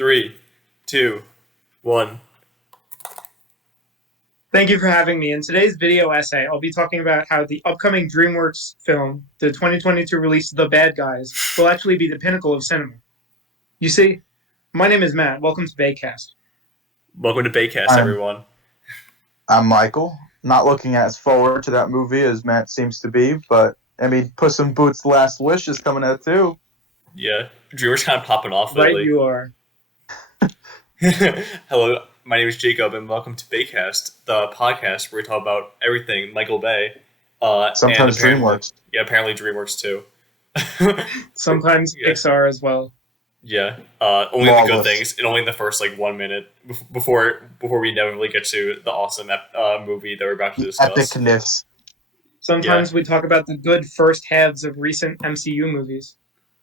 3, 2, 1. Thank you for having me. In today's video essay, I'll be talking about how the upcoming DreamWorks film, the 2022 release The Bad Guys, will actually be the pinnacle of cinema. You see, my name is Matt. Welcome to Baycast. Welcome to Baycast, everyone. I'm Michael. Not looking as forward to that movie as Matt seems to be, but I mean, Puss in Boots' Last Wish is coming out too. Yeah, DreamWorks kind of popping off Right, lately. you are. Hello, my name is Jacob, and welcome to Baycast, the podcast where we talk about everything Michael Bay. Sometimes DreamWorks. Yeah, apparently DreamWorks too. Sometimes Pixar as well. Yeah, only the good things, and only the first 1 minute before we inevitably get to the awesome movie that we're about to discuss. Epicness. Sometimes we talk about the good first halves of recent MCU movies.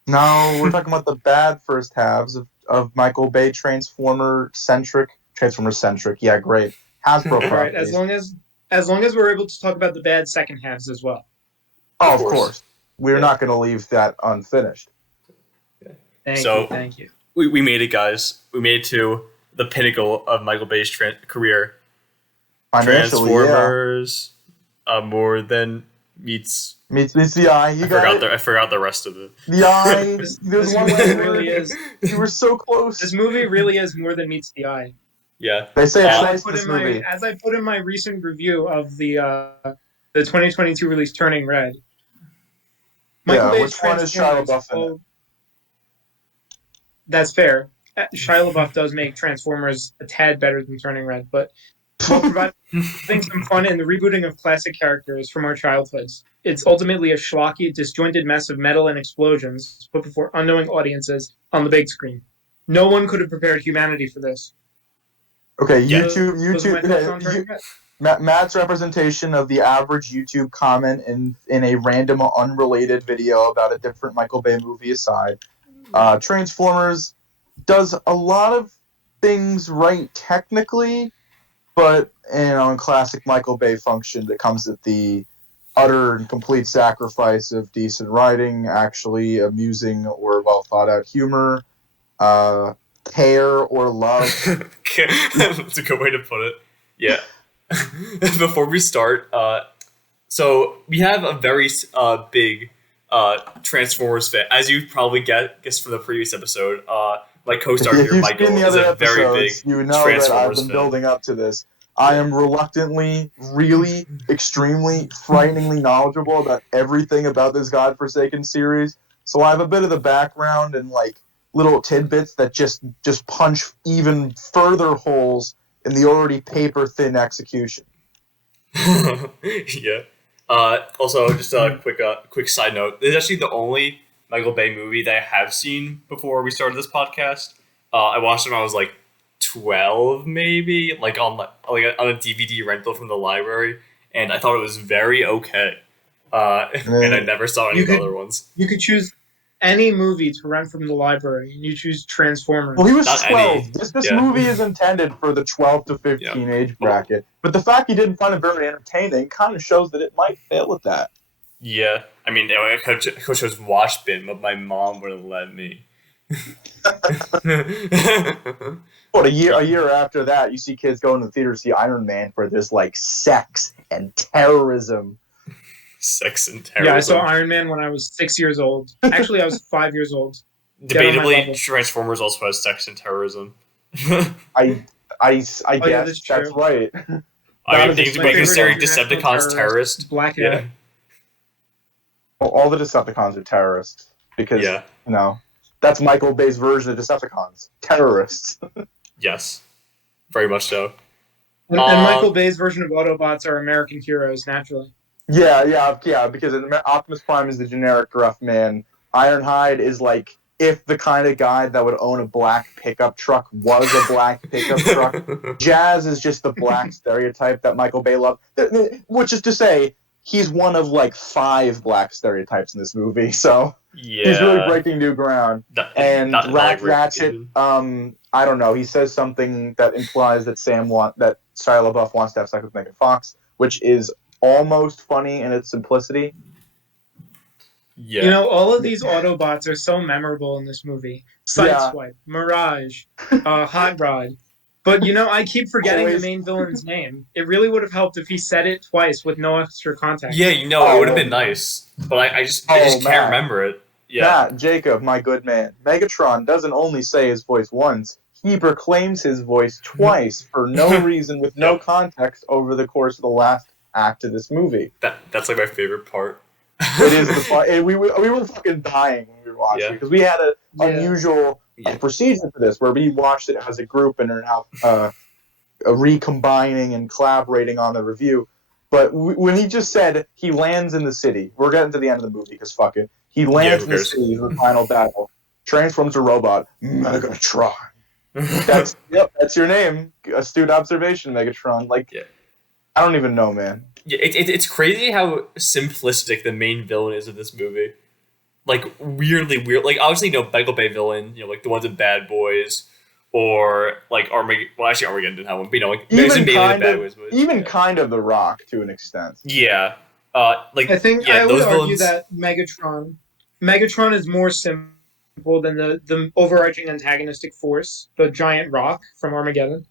No, we're talking about the bad first halves of Michael Bay Transformer-centric. Yeah, great. Hasbro properties. Right, as long as we're able to talk about the bad second halves as well. Oh, of course. We're not going to leave that unfinished. Thank you. We made it, guys. We made it to the pinnacle of Michael Bay's career. Financially, Transformers, more than meets the eye. I forgot the rest of it. The eye. This movie really is. You were so close. This movie really is more than meets the eye. Yeah. They say as I put in my recent review of the 2022 release, Turning Red. Michael Bay's which one is Shia LaBeouf in it? That's fair. Shia LaBeouf does make Transformers a tad better than Turning Red, but while providing some fun in the rebooting of classic characters from our childhoods, it's ultimately a schlocky, disjointed mess of metal and explosions put before unknowing audiences on the big screen. No one could have prepared humanity for this. Okay, Matt's representation of the average YouTube comment in a random, unrelated video about a different Michael Bay movie aside. Transformers does a lot of things right technically, but in classic Michael Bay function that comes at the utter and complete sacrifice of decent writing, actually amusing or well thought out humor, care or love. That's a good way to put it. Yeah. Before we start, so we have a very big Transformers fan, as you probably guessed from the previous episode. My co-star here, Michael, is a very big Transformers that I've been fan. building up to this. I am reluctantly, really, extremely, frighteningly knowledgeable about everything about this godforsaken series. So I have a bit of the background and little tidbits that just punch even further holes in the already paper-thin execution. Yeah. Also, just a quick side note. This is actually the only Michael Bay movie that I have seen before we started this podcast. I watched it when I was 12, maybe, on a DVD rental from the library, and I thought it was very okay. And I never saw any of the other ones. You could choose any movie to rent from the library, and you choose Transformers. Well, he was 12. This movie is intended for the 12 to 15 age bracket, but the fact he didn't find it very entertaining kind of shows that it might fail at that. Yeah, I mean, I could chose Wash Bin, but my mom wouldn't let me. What, a year after that, you see kids going to the theater to see Iron Man for there's sex and terrorism. Sex and terrorism. Yeah, I saw Iron Man when I was 6 years old. Actually, I was 5 years old. Debatably, Transformers also has sex and terrorism. I guess that's right. I think we consider Decepticons terrorists. Black yeah. Well, all the Decepticons are terrorists because that's Michael Bay's version of Decepticons. Terrorists. Yes, very much so. And Michael Bay's version of Autobots are American heroes, naturally. Yeah, because Optimus Prime is the generic gruff man. Ironhide is if the kind of guy that would own a black pickup truck was a black pickup truck. Jazz is just the black stereotype that Michael Bay loved. Which is to say, he's one of 5 black stereotypes in this movie, so he's really breaking new ground. Ratchet, I don't know. He says something that implies that that Shia LaBeouf wants to have sex with Megan Fox, which is almost funny in its simplicity. Yeah. All of these Autobots are so memorable in this movie. Sideswipe, Mirage, Hot Rod. But I keep forgetting the main villain's name. It really would have helped if he said it twice with no extra context. Yeah, it would have been nice, but I just can't remember it. Yeah. Matt, Jacob, my good man. Megatron doesn't only say his voice once, he proclaims his voice twice for no reason with no context over the course of the last act of this movie. That's like my favorite part. It is the part. We were fucking dying when we were watching because we had an unusual procedure for this where we watched it as a group and are now recombining and collaborating on the review. But when he just said he lands in the city, we're getting to the end of the movie because fuck it. He lands in the city in the final battle, transforms a robot, Megatron. That's your name. Astute observation, Megatron. I don't even know, man. Yeah, it's crazy how simplistic the main villain is of this movie. Like weirdly weird. Like obviously, Michael Bay villain. Like the ones in Bad Boys, or like Armageddon. Well, actually, Armageddon didn't have one. But even kind of The Rock to an extent. Yeah. I think I would argue that Megatron is more simple than the overarching antagonistic force, the giant rock from Armageddon.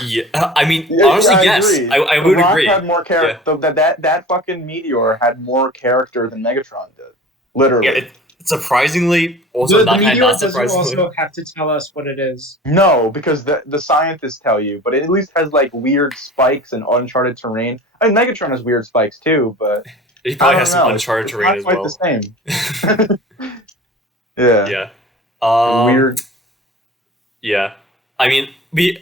Yeah, I mean, honestly, yes, I would agree. Had more character. That fucking meteor had more character than Megatron did. Literally. Yeah, surprisingly, also the meteor not surprisingly. Doesn't also have to tell us what it is. No, because the scientists tell you, but it at least has weird spikes and uncharted terrain. I mean, Megatron has weird spikes too, but he probably has some uncharted terrain as well. It's not quite the same. Yeah. Yeah. Weird. Yeah. I mean, do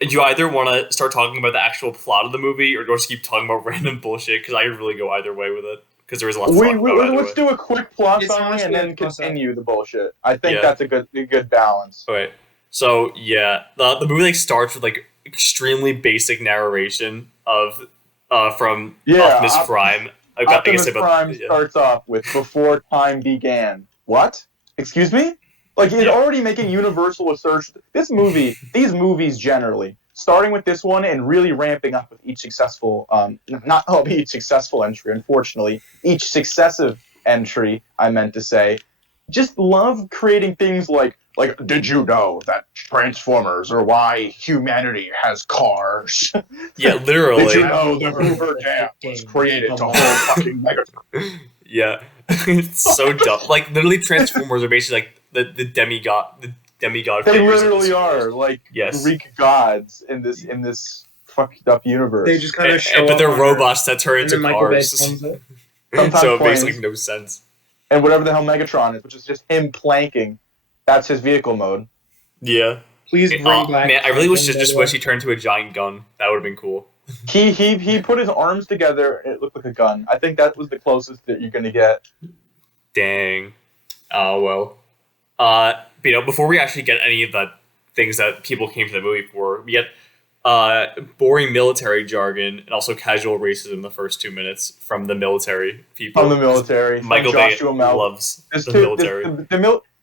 you either want to start talking about the actual plot of the movie, or just keep talking about random bullshit? Because I could really go either way with it. Because there is a lot to talk about. Let's do a quick plot summary and then continue the bullshit. I think that's a good balance. Okay. So yeah, the movie starts with extremely basic narration of from Optimus Prime. Optimus Prime starts off with "Before time began." What? Excuse me? He's already making universal assertions. These movies generally, starting with this one and really ramping up with each successful, each successful entry, unfortunately, each successive entry, I meant to say, just love creating things like, did you know that Transformers are why humanity has cars? Yeah, literally. Did you know the Hoover Dam was created to hold fucking Megatron? Yeah, it's so dumb. Literally, Transformers are basically the demigod. They literally are Greek gods in this fucked up universe. They just kind of show but up. They're robots that turn into cars. So it makes no sense. And whatever the hell Megatron is, which is just him planking, that's his vehicle mode. Yeah. Please bring back. Man, I really wish he turned into a giant gun. That would have been cool. He put his arms together and it looked like a gun. I think that was the closest that you're gonna get. Dang. Oh well. But before we actually get any of the things that people came to the movie for, we get boring military jargon and also casual racism in the first 2 minutes from the military people. From the military. Michael Bay loves the military.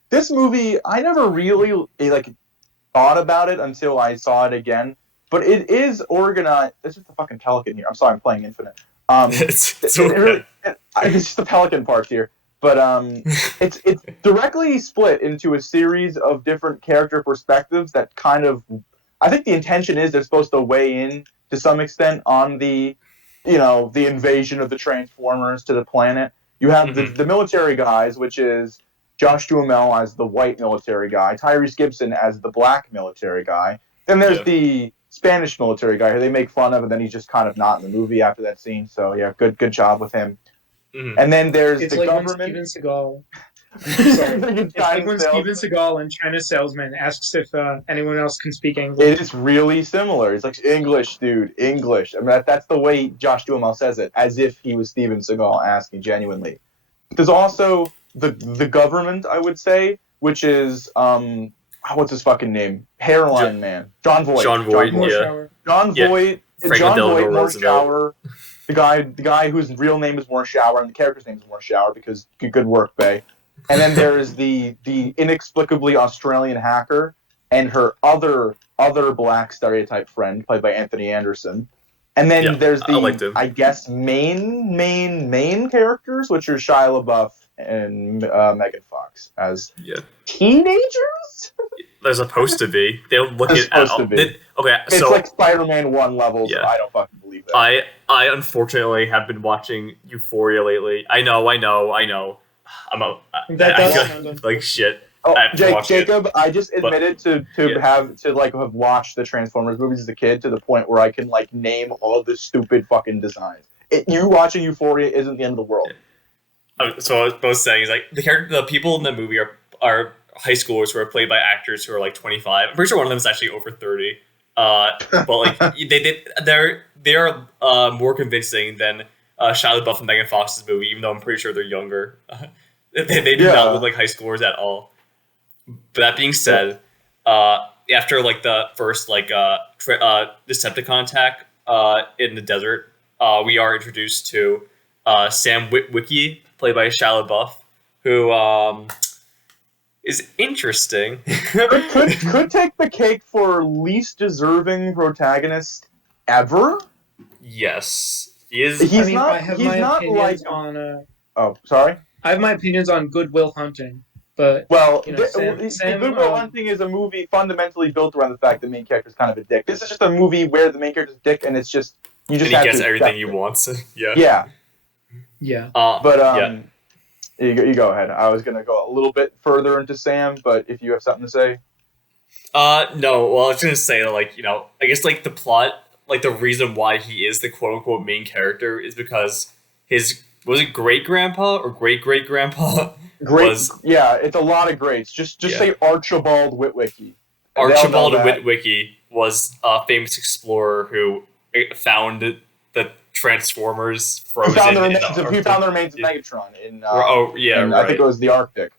This movie, I never really thought about it until I saw it again. But it is organized. It's just a fucking pelican here. I'm sorry, I'm playing Infinite. It's just the pelican parts here. But it's directly split into a series of different character perspectives that kind of, I think the intention is they're supposed to weigh in to some extent on the invasion of the Transformers to the planet. You have the military guys, which is Josh Duhamel as the white military guy, Tyrese Gibson as the black military guy. Then there's the Spanish military guy who they make fun of, and then he's just kind of not in the movie after that scene. So yeah, good job with him. Mm-hmm. And then there's the government. When Steven Seagal. It's like when Steven Seagal in China Salesman asks if anyone else can speak English. It is really similar. It's like, English, dude, English. I mean, that's the way Josh Duhamel says it, as if he was Steven Seagal asking genuinely. There's also the government, I would say, which is what's his fucking name? Hairline Man, John Voight. John Voight. John Voight. Morshower. The guy whose real name is Morshower and the character's name is Morshower because good work, Bay. And then there is the inexplicably Australian hacker and her other black stereotype friend played by Anthony Anderson. And then there's I guess main characters, which are Shia LaBeouf and Megan Fox as Yeah. teenagers. They're supposed to be. They don't look They're it at supposed all. to be. Okay, It's so like Spider-Man 1 levels. Yeah. I don't fucking believe that. I unfortunately have been watching Euphoria lately. I know. I'm like shit. Oh, I have to watch it. Jacob, I just admitted to have watched the Transformers movies as a kid to the point where I can like name all the stupid fucking designs. You watching Euphoria isn't the end of the world. So what I was saying is like the people in the movie are high schoolers who are played by actors who are like 25. I'm pretty sure one of them is actually over 30. But like they're more convincing than Shia LaBeouf and Megan Fox's movie, even though I'm pretty sure they're younger. They do not look like high schoolers at all. But that being said, after like the first Decepticon attack in the desert, we are introduced to Sam Witwicky, played by Shia LaBeouf, who is interesting. could take the cake for least deserving protagonist ever. Yes, he is. I have my opinions on. Oh, sorry. I have my opinions on Good Will Hunting, but Sam, Good Will Hunting is a movie fundamentally built around the fact the main character is kind of a dick. This is just a movie where the main character is a dick, and it's just he gets everything he wants. Yeah. Yeah. You go ahead. I was gonna go a little bit further into Sam, but if you have something to say. No. Well, I was gonna say that I guess like the plot, like the reason why he is the quote unquote main character is because his great grandpa or great grandpa yeah, it's a lot of greats. Just say Archibald Witwicky. Archibald Witwicky was a famous explorer who found the Transformers frozen. He found the remains of Megatron in I think it was the Arctic.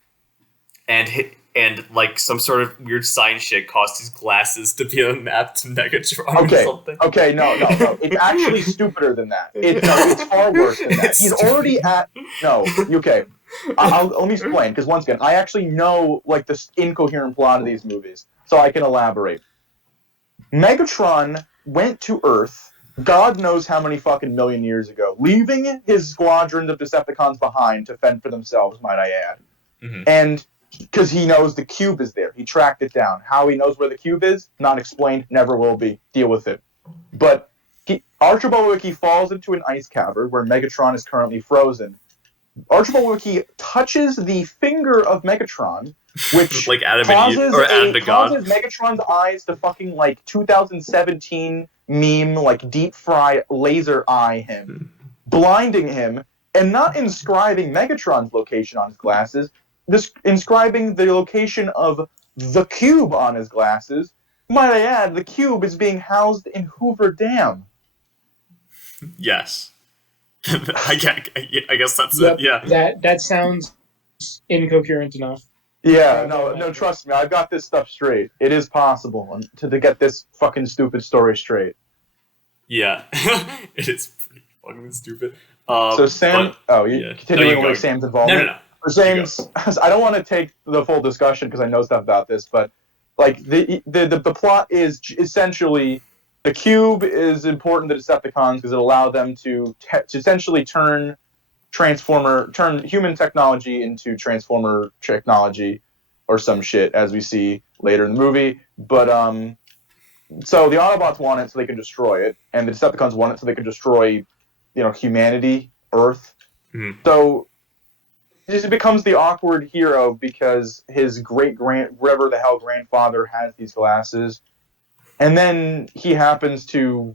And like some sort of weird science shit caused his glasses to be on a map to Megatron or something. Okay, no. It's actually stupider than that. It's far worse than that. He's already at... No, okay. Let me explain, because once again, I actually know like the incoherent plot of these movies, so I can elaborate. Megatron went to Earth, God knows how many fucking million years ago, leaving his squadron of Decepticons behind to fend for themselves, might I add. Mm-hmm. And because he knows the cube is there. He tracked it down. How he knows where the cube is, not explained, never will be. Deal with it. But Archibald Witwicky falls into an ice cavern where Megatron is currently frozen. Archibald Witwicky touches the finger of Megatron, which like causes Megatron's eyes to fucking like 2017 meme, like deep fry laser eye him, blinding him, and not inscribing Megatron's location on his glasses, inscribing the location of the cube on his glasses. Might I add, the cube is being housed in Hoover Dam. Yes. I guess that's it. Yeah. That sounds incoherent enough. Yeah, no, trust me, I've got this stuff straight. It is possible to get this fucking stupid story straight. Yeah, it is pretty fucking stupid. So Sam, continuing with Sam's involvement. No. For Sam's, I don't want to take the full discussion because I know stuff about this, but like the plot is essentially the cube is important to Decepticons because it allowed them to essentially turn human technology into Transformer technology or some shit, as we see later in the movie. But so the Autobots want it so they can destroy it, and the Decepticons want it so they can destroy, humanity, Earth. Mm. So he becomes the awkward hero because his whatever the hell grandfather has these glasses, and then he happens to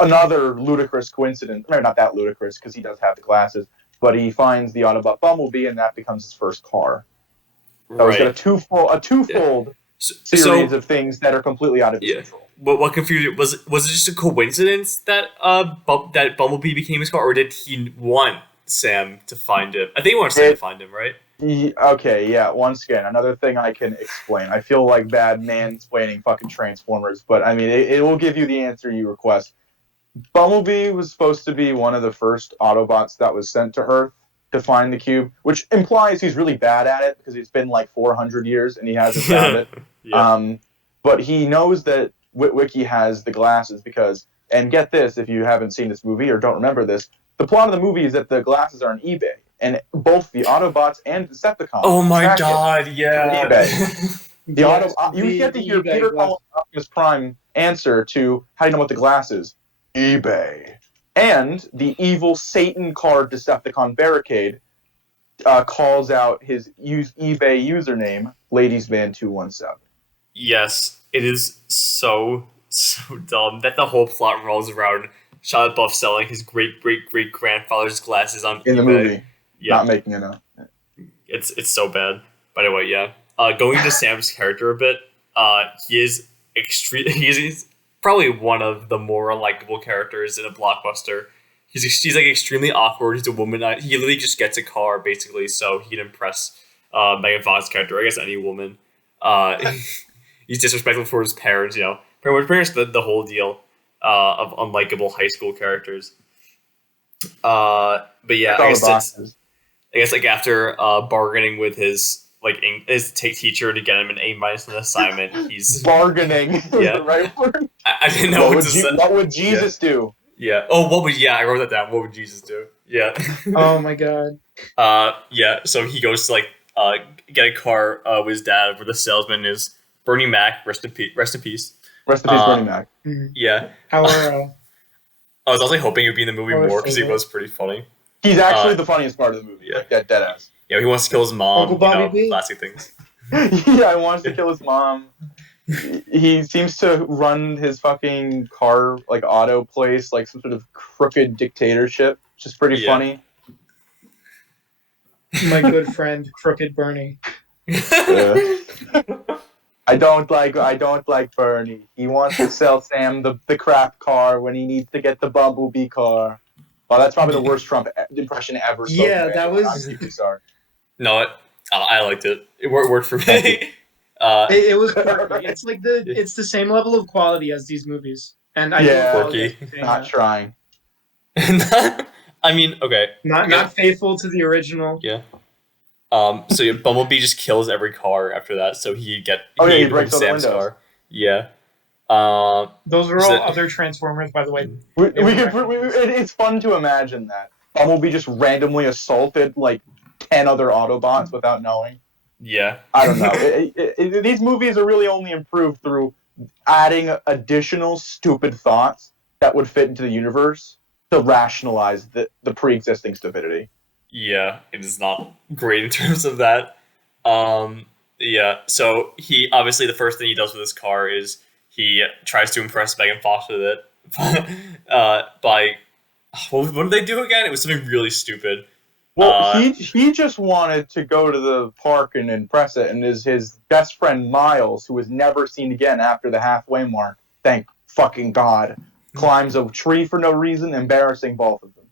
another ludicrous coincidence. Maybe not that ludicrous because he does have the glasses, but he finds the Autobot Bumblebee, and that becomes his first car. So he's got a twofold series of things that are completely out of his control. What confused you? Was it just a coincidence that that Bumblebee became his car, or did he want Sam to find him? I think he wanted Sam to find him, right? Okay, yeah. Once again, another thing I can explain. I feel like bad mansplaining fucking Transformers, but I mean, it will give you the answer you request. Bumblebee was supposed to be one of the first Autobots that was sent to Earth to find the cube, which implies he's really bad at it because it's been like 400 years and he hasn't found it. Yeah. But he knows that Witwicky has the glasses because, and get this, if you haven't seen this movie or don't remember this, the plot of the movie is that the glasses are on eBay, and both the Autobots and Decepticons. Oh my track it god, yeah. eBay. You get to hear eBay Peter glass. Cullen Optimus Prime answer to how do you know what the glass is? eBay. And the evil Satan card Decepticon Barricade calls out his eBay username, ladiesman217. Yes, it is so dumb that the whole plot rolls around Shia LaBeouf selling his great-great-great-grandfather's glasses on In eBay. the movie. Yeah, Not making it up. it's so bad. By the way, yeah. Going into Sam's character a bit, he is he's probably one of the more likable characters in a blockbuster. He's like extremely awkward. He's a woman. He literally just gets a car basically so he can impress Megan Fox's character. I guess any woman. He's disrespectful for his parents. You know, pretty much the whole deal of unlikable high school characters. But yeah, I guess like after bargaining with his teacher to get him an A- in an assignment, he's bargaining. Yeah. The right word. I didn't know what would Jesus do? Yeah. Oh, I wrote that down. What would Jesus do? Yeah. Oh my god. Yeah. So he goes to get a car with his dad, where the salesman is Bernie Mac. Rest in peace. Rest in peace, Bernie Mac. Yeah. Our I was also hoping it'd be in the movie Our more because he favorite. was pretty funny. He's actually the funniest part of the movie. Yeah. Like that dead ass. Yeah, he wants to kill his mom. Uncle Bobby B? Classic things. Yeah, he wants to kill his mom. He seems to run his fucking car auto place like some sort of crooked dictatorship, which is pretty funny. my good friend Crooked Bernie. Yeah. I don't like Bernie. He wants to sell Sam the crap car when he needs to get the Bumblebee car. Oh, that's probably the worst Trump impression ever. Yeah, that was. Sorry. No, I liked it. It worked for me. It was quirky. It's the same level of quality as these movies, and I Yeah. Quirky. Not trying. I mean, okay. Not faithful to the original. Yeah. So yeah, Bumblebee just kills every car after that, so he he breaks all the Sam's windows. car. Yeah. Those are all other Transformers, by the way. It's fun to imagine that Bumblebee just randomly assaulted 10 other Autobots without knowing. Yeah. I don't know. These movies are really only improved through adding additional stupid thoughts that would fit into the universe to rationalize the pre-existing stupidity. Yeah, it is not great in terms of that. Yeah, so he obviously the first thing he does with his car is he tries to impress Megan Fox with it by what did they do again? It was something really stupid. Well, he just wanted to go to the park and impress it, and his best friend Miles, who was never seen again after the halfway mark, thank fucking God, climbs a tree for no reason, embarrassing both of them.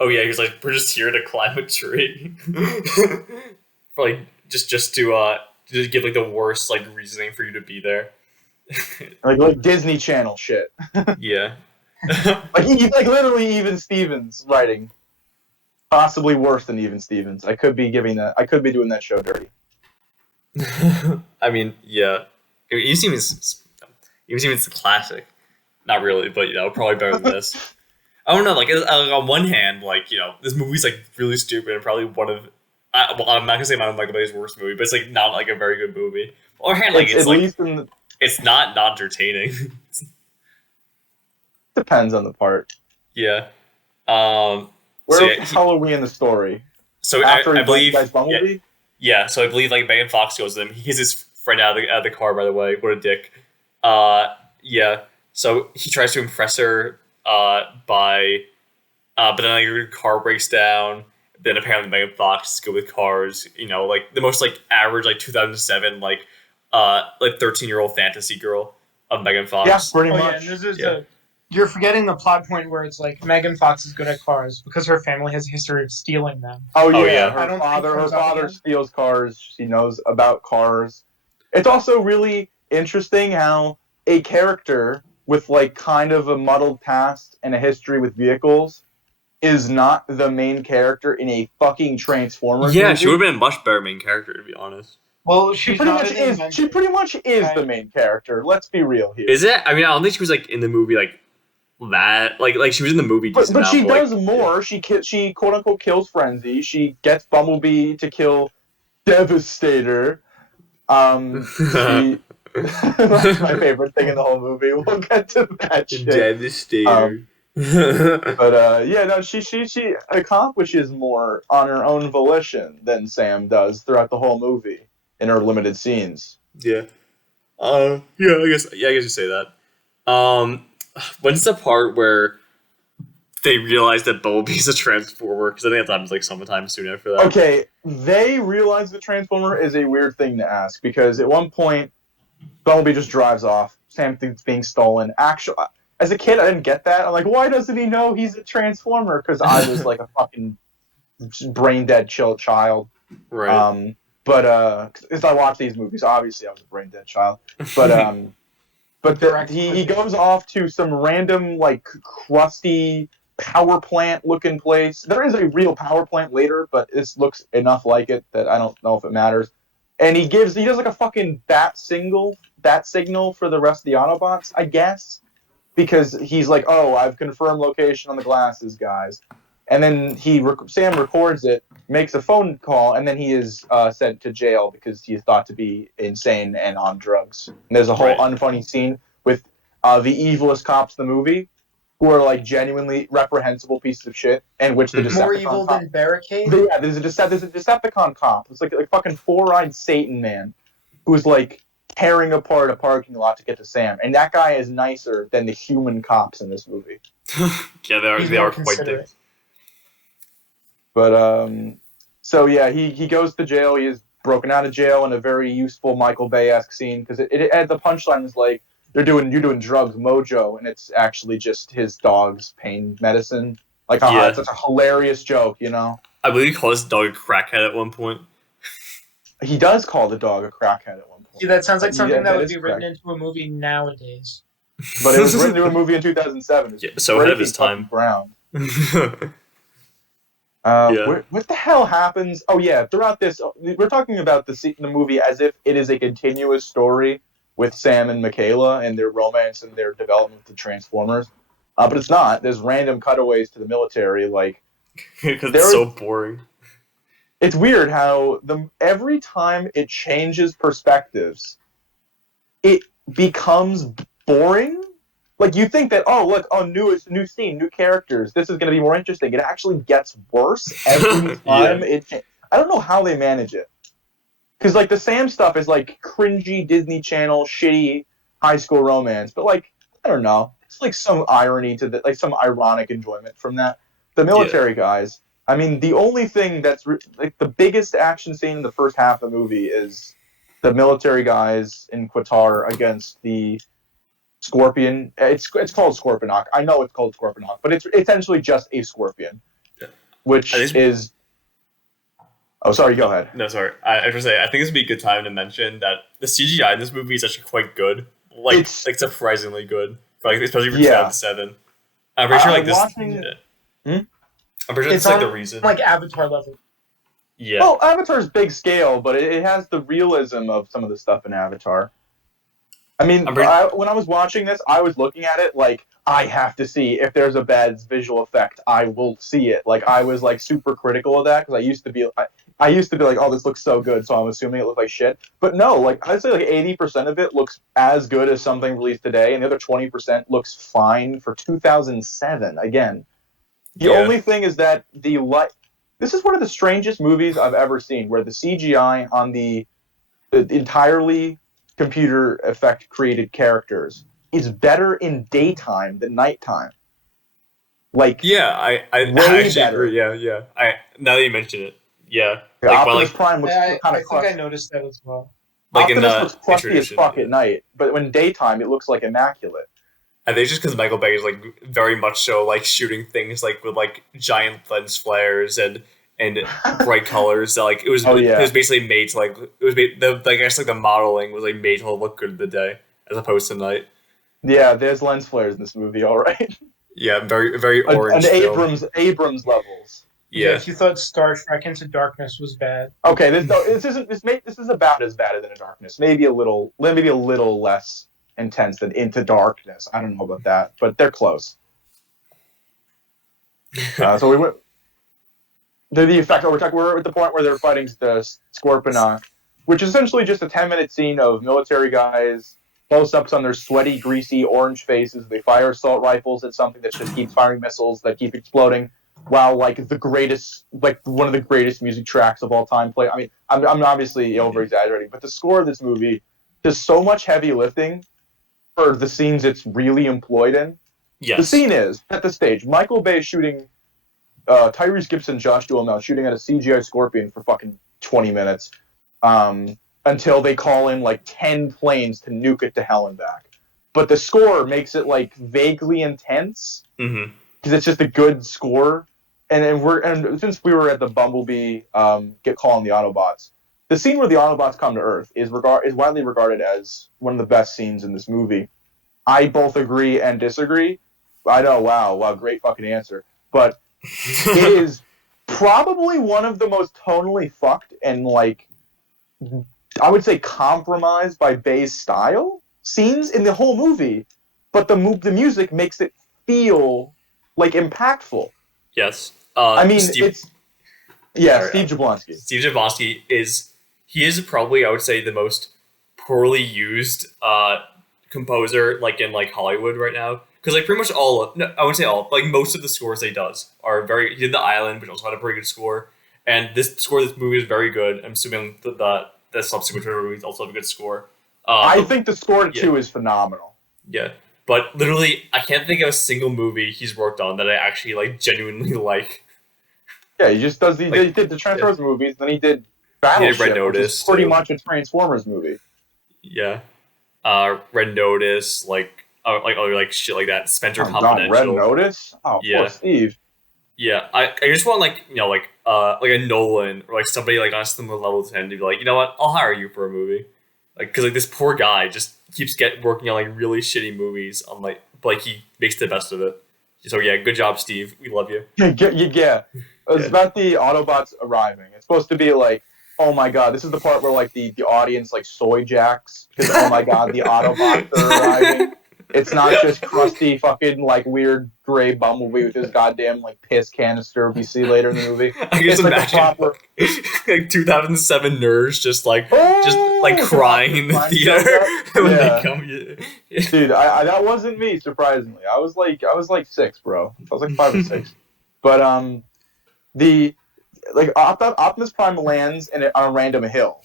Oh yeah, he was like, we're just here to climb a tree. For just to give the worst reasoning for you to be there. like Disney Channel shit. Yeah. He's literally Even Stevens writing. Possibly worse than Even Stevens. I could be doing that show dirty. I mean, yeah. Even Stevens a classic. Not really, but probably better than this. I don't know. On one hand, this movie's really stupid and probably one of. I'm not gonna say Michael Bay's worst movie, but it's not a very good movie. On the other hand, it's not entertaining. Depends on the part. Yeah. Where the hell are we in the story? So after I believe Bumblebee? Yeah. So I believe Megan Fox goes to them. He gets his friend out of the car. By the way, what a dick. Yeah. So he tries to impress her. But then her car breaks down. Then apparently Megan Fox is good with cars. The most average 2007 13-year-old fantasy girl of Megan Fox. Yeah, pretty much. You're forgetting the plot point where it's Megan Fox is good at cars because her family has a history of stealing them. Oh yeah, yeah. Her father steals cars. She knows about cars. It's also really interesting how a character with kind of a muddled past and a history with vehicles is not the main character in a fucking Transformers movie. She would have been a much better main character, to be honest. Well, she pretty much is the main character. Let's be real here. Is it? I mean, I don't think she was in the movie that. Like she was in the movie But decent enough. she does like, more. She quote unquote kills Frenzy. She gets Bumblebee to kill Devastator. She that's my favorite thing in the whole movie. We'll get to that shit. Devastator. But yeah, no, she accomplishes more on her own volition than Sam does throughout the whole movie in her limited scenes. Yeah. Yeah, I guess you say that. When's the part where they realize that Bumblebee's a Transformer? Because I think that happens like sometime soon after that. Okay, they realize the Transformer is a weird thing to ask because at one point Bumblebee just drives off. Sam thinks it's being stolen. Actually, as a kid, I didn't get that. I'm like, why doesn't he know he's a Transformer? Because I was like a fucking brain dead child. Right. But as I watch these movies, obviously I was a brain dead child. But he goes off to some random like crusty power plant looking place. There is a real power plant later, but this looks enough like it that I don't know if it matters. And he does like a fucking bat signal for the rest of the Autobots, I guess, because he's like, oh, I've confirmed location on the glasses, guys. And then Sam records it, makes a phone call, and then he is sent to jail because he is thought to be insane and on drugs. And there's a whole unfunny scene with the evilest cops in the movie, who are like genuinely reprehensible pieces of shit, and which the Decepticon more evil than Barricade. Yeah, there's a Decepticon cop. It's like fucking four-eyed Satan man, who's like tearing apart a parking lot to get to Sam, and that guy is nicer than the human cops in this movie. Yeah, they are quite thick. But so yeah, he goes to jail. He is broken out of jail in a very useful Michael Bay-esque scene because the punchline is like you're doing drugs, Mojo, and it's actually just his dog's pain medicine. Like, it's such a hilarious joke, you know. I believe he calls his dog a crackhead at one point. He does call the dog a crackhead at one point. See, that sounds like something that would be written into a movie nowadays. But it was written into a movie in 2007. Yeah, so ahead of his time. Brown. What the hell happens? Oh yeah, throughout this, we're talking about the movie as if it is a continuous story with Sam and Michaela and their romance and their development with the Transformers, but it's not. There's random cutaways to the military, like because it's so boring. It's weird how every time it changes perspectives, it becomes boring. Like, you think that, new scene, new characters, this is going to be more interesting. It actually gets worse every time. I don't know how they manage it. Because, like, the Sam stuff is, like, cringy Disney Channel, shitty high school romance. But, like, I don't know. It's, like, some irony to that, like, some ironic enjoyment from that. The military guys, I mean, the only thing that's, like, the biggest action scene in the first half of the movie is the military guys in Qatar against the Scorpion. It's called Scorponok. I know it's called Scorponok, but it's essentially just a scorpion, which is. Oh, sorry. Go ahead. No, sorry. I was say I think this would be a good time to mention that the CGI in this movie is actually quite good. Like surprisingly good, especially for 2007. I'm pretty sure I'm pretty sure it's like the reason. Like Avatar level. Yeah. Well, Avatar's big scale, but it has the realism of some of the stuff in Avatar. I mean, when I was watching this, I was looking at it like, I have to see if there's a bad visual effect. I will see it. Like, I was like super critical of that because I used to be like, oh, this looks so good, so I'm assuming it looked like shit. But no, like I'd say like 80% of it looks as good as something released today, and the other 20% looks fine for 2007. Again, the only thing is that this is one of the strangest movies I've ever seen, where the CGI on the entirely computer effect created characters is better in daytime than nighttime. Like, I actually agree. Yeah. Now that you mention it, Optimus Prime looks kind of. I think I noticed that as well. Like Optimus looks crusty as fuck at night, but when daytime it looks like immaculate. I think it's just because Michael Bay is like very much so like shooting things like with like giant lens flares and bright colors. That like it was basically made to like I guess like the modeling was like made to look good in the day as opposed to night. Yeah, there's lens flares in this movie, all right. Yeah, very very orange. And Abrams levels. Yeah. If you thought Star Trek Into Darkness was bad. Okay, this is about as bad as Into Darkness. Maybe a little less intense than Into Darkness. I don't know about that, but they're close. So we went. The effect. We're at the point where they're fighting the Scorpion, which is essentially just a 10-minute scene of military guys, close-ups on their sweaty, greasy, orange faces. They fire assault rifles at something that just keeps firing missiles that keep exploding, while one of the greatest music tracks of all time play. I mean, I'm obviously over-exaggerating, but the score of this movie does so much heavy lifting for the scenes it's really employed in. Yes. The scene is, at the stage, Michael Bay shooting Tyrese Gibson, Josh Duhamel shooting at a CGI Scorpion for fucking 20 minutes until they call in like 10 planes to nuke it to hell and back. But the score makes it like vaguely intense because it's just a good score. And since we were at the Bumblebee get calling the Autobots, the scene where the Autobots come to Earth is widely regarded as one of the best scenes in this movie. I both agree and disagree. I know, wow, great fucking answer. But it is probably one of the most tonally fucked and, like, I would say compromised by Bay's style scenes in the whole movie. But the music makes it feel, like, impactful. Yes. I mean, Steve Jablonsky. Steve Jablonsky is probably, I would say, the most poorly used composer, like, in, like, Hollywood right now. Because, like, pretty much I wouldn't say all, like, most of the scores he does are he did The Island, which also had a pretty good score. And this score of this movie is very good. I'm assuming the subsequent movies also have a good score. I think the score to 2 is phenomenal. Yeah. But literally, I can't think of a single movie he's worked on that I actually, like, genuinely like. Yeah, he just does he did the Transformers movies, then he did Battleship, Red Notice, which is pretty much a Transformers movie. Yeah. Red Notice, like other like shit like that. Spencer Confidential. God, Red Notice? Oh, yeah. Poor Steve. Yeah, I just want like a Nolan or like somebody like on a similar level to him to be like, you know what, I'll hire you for a movie, like because like this poor guy just keeps working on like really shitty movies on but like he makes the best of it. So yeah, good job, Steve. We love you. Yeah. It's about the Autobots arriving. It's supposed to be like, oh my god, this is the part where like the audience like soy jacks because oh my god, the Autobots are arriving. It's not just crusty fucking like weird gray Bumblebee with his goddamn like piss canister we see later in the movie. I can just imagine proper... like 2007 nerds just crying in the theater when they come. Yeah. Dude, I that wasn't me. Surprisingly, I was like 6, bro. I was like 5 or 6. But Optimus Prime lands on a random hill.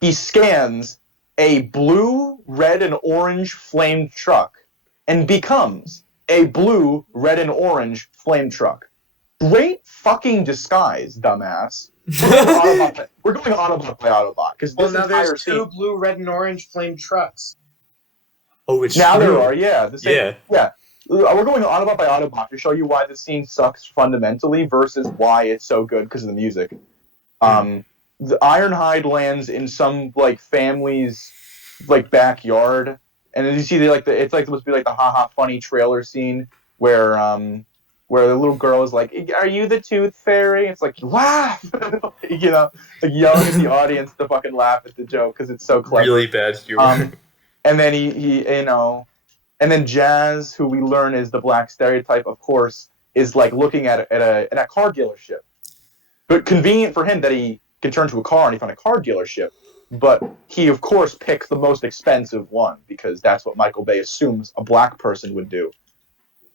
He scans a blue, red, and orange flamed truck and becomes a blue, red, and orange flamed truck. Great fucking disguise, dumbass. We're going Autobot by Autobot because now there's 2 blue, red, and orange flamed trucks. Oh, it's now true. There are, yeah. Yeah. We're going Autobot by Autobot to show you why the scene sucks fundamentally versus why it's so good because of the music. The Ironhide lands in some like family's like backyard, and then you see it's like supposed to be like the haha funny trailer scene where the little girl is like, "Are you the Tooth Fairy?" It's like laugh, you know, like yelling at the audience to fucking laugh at the joke because it's so clever. Really bad humor. And then he and then Jazz, who we learn is the black stereotype, of course, is like looking at a car dealership. But convenient for him that he can turn to a car and he found a car dealership. But he, of course, picks the most expensive one because that's what Michael Bay assumes a black person would do.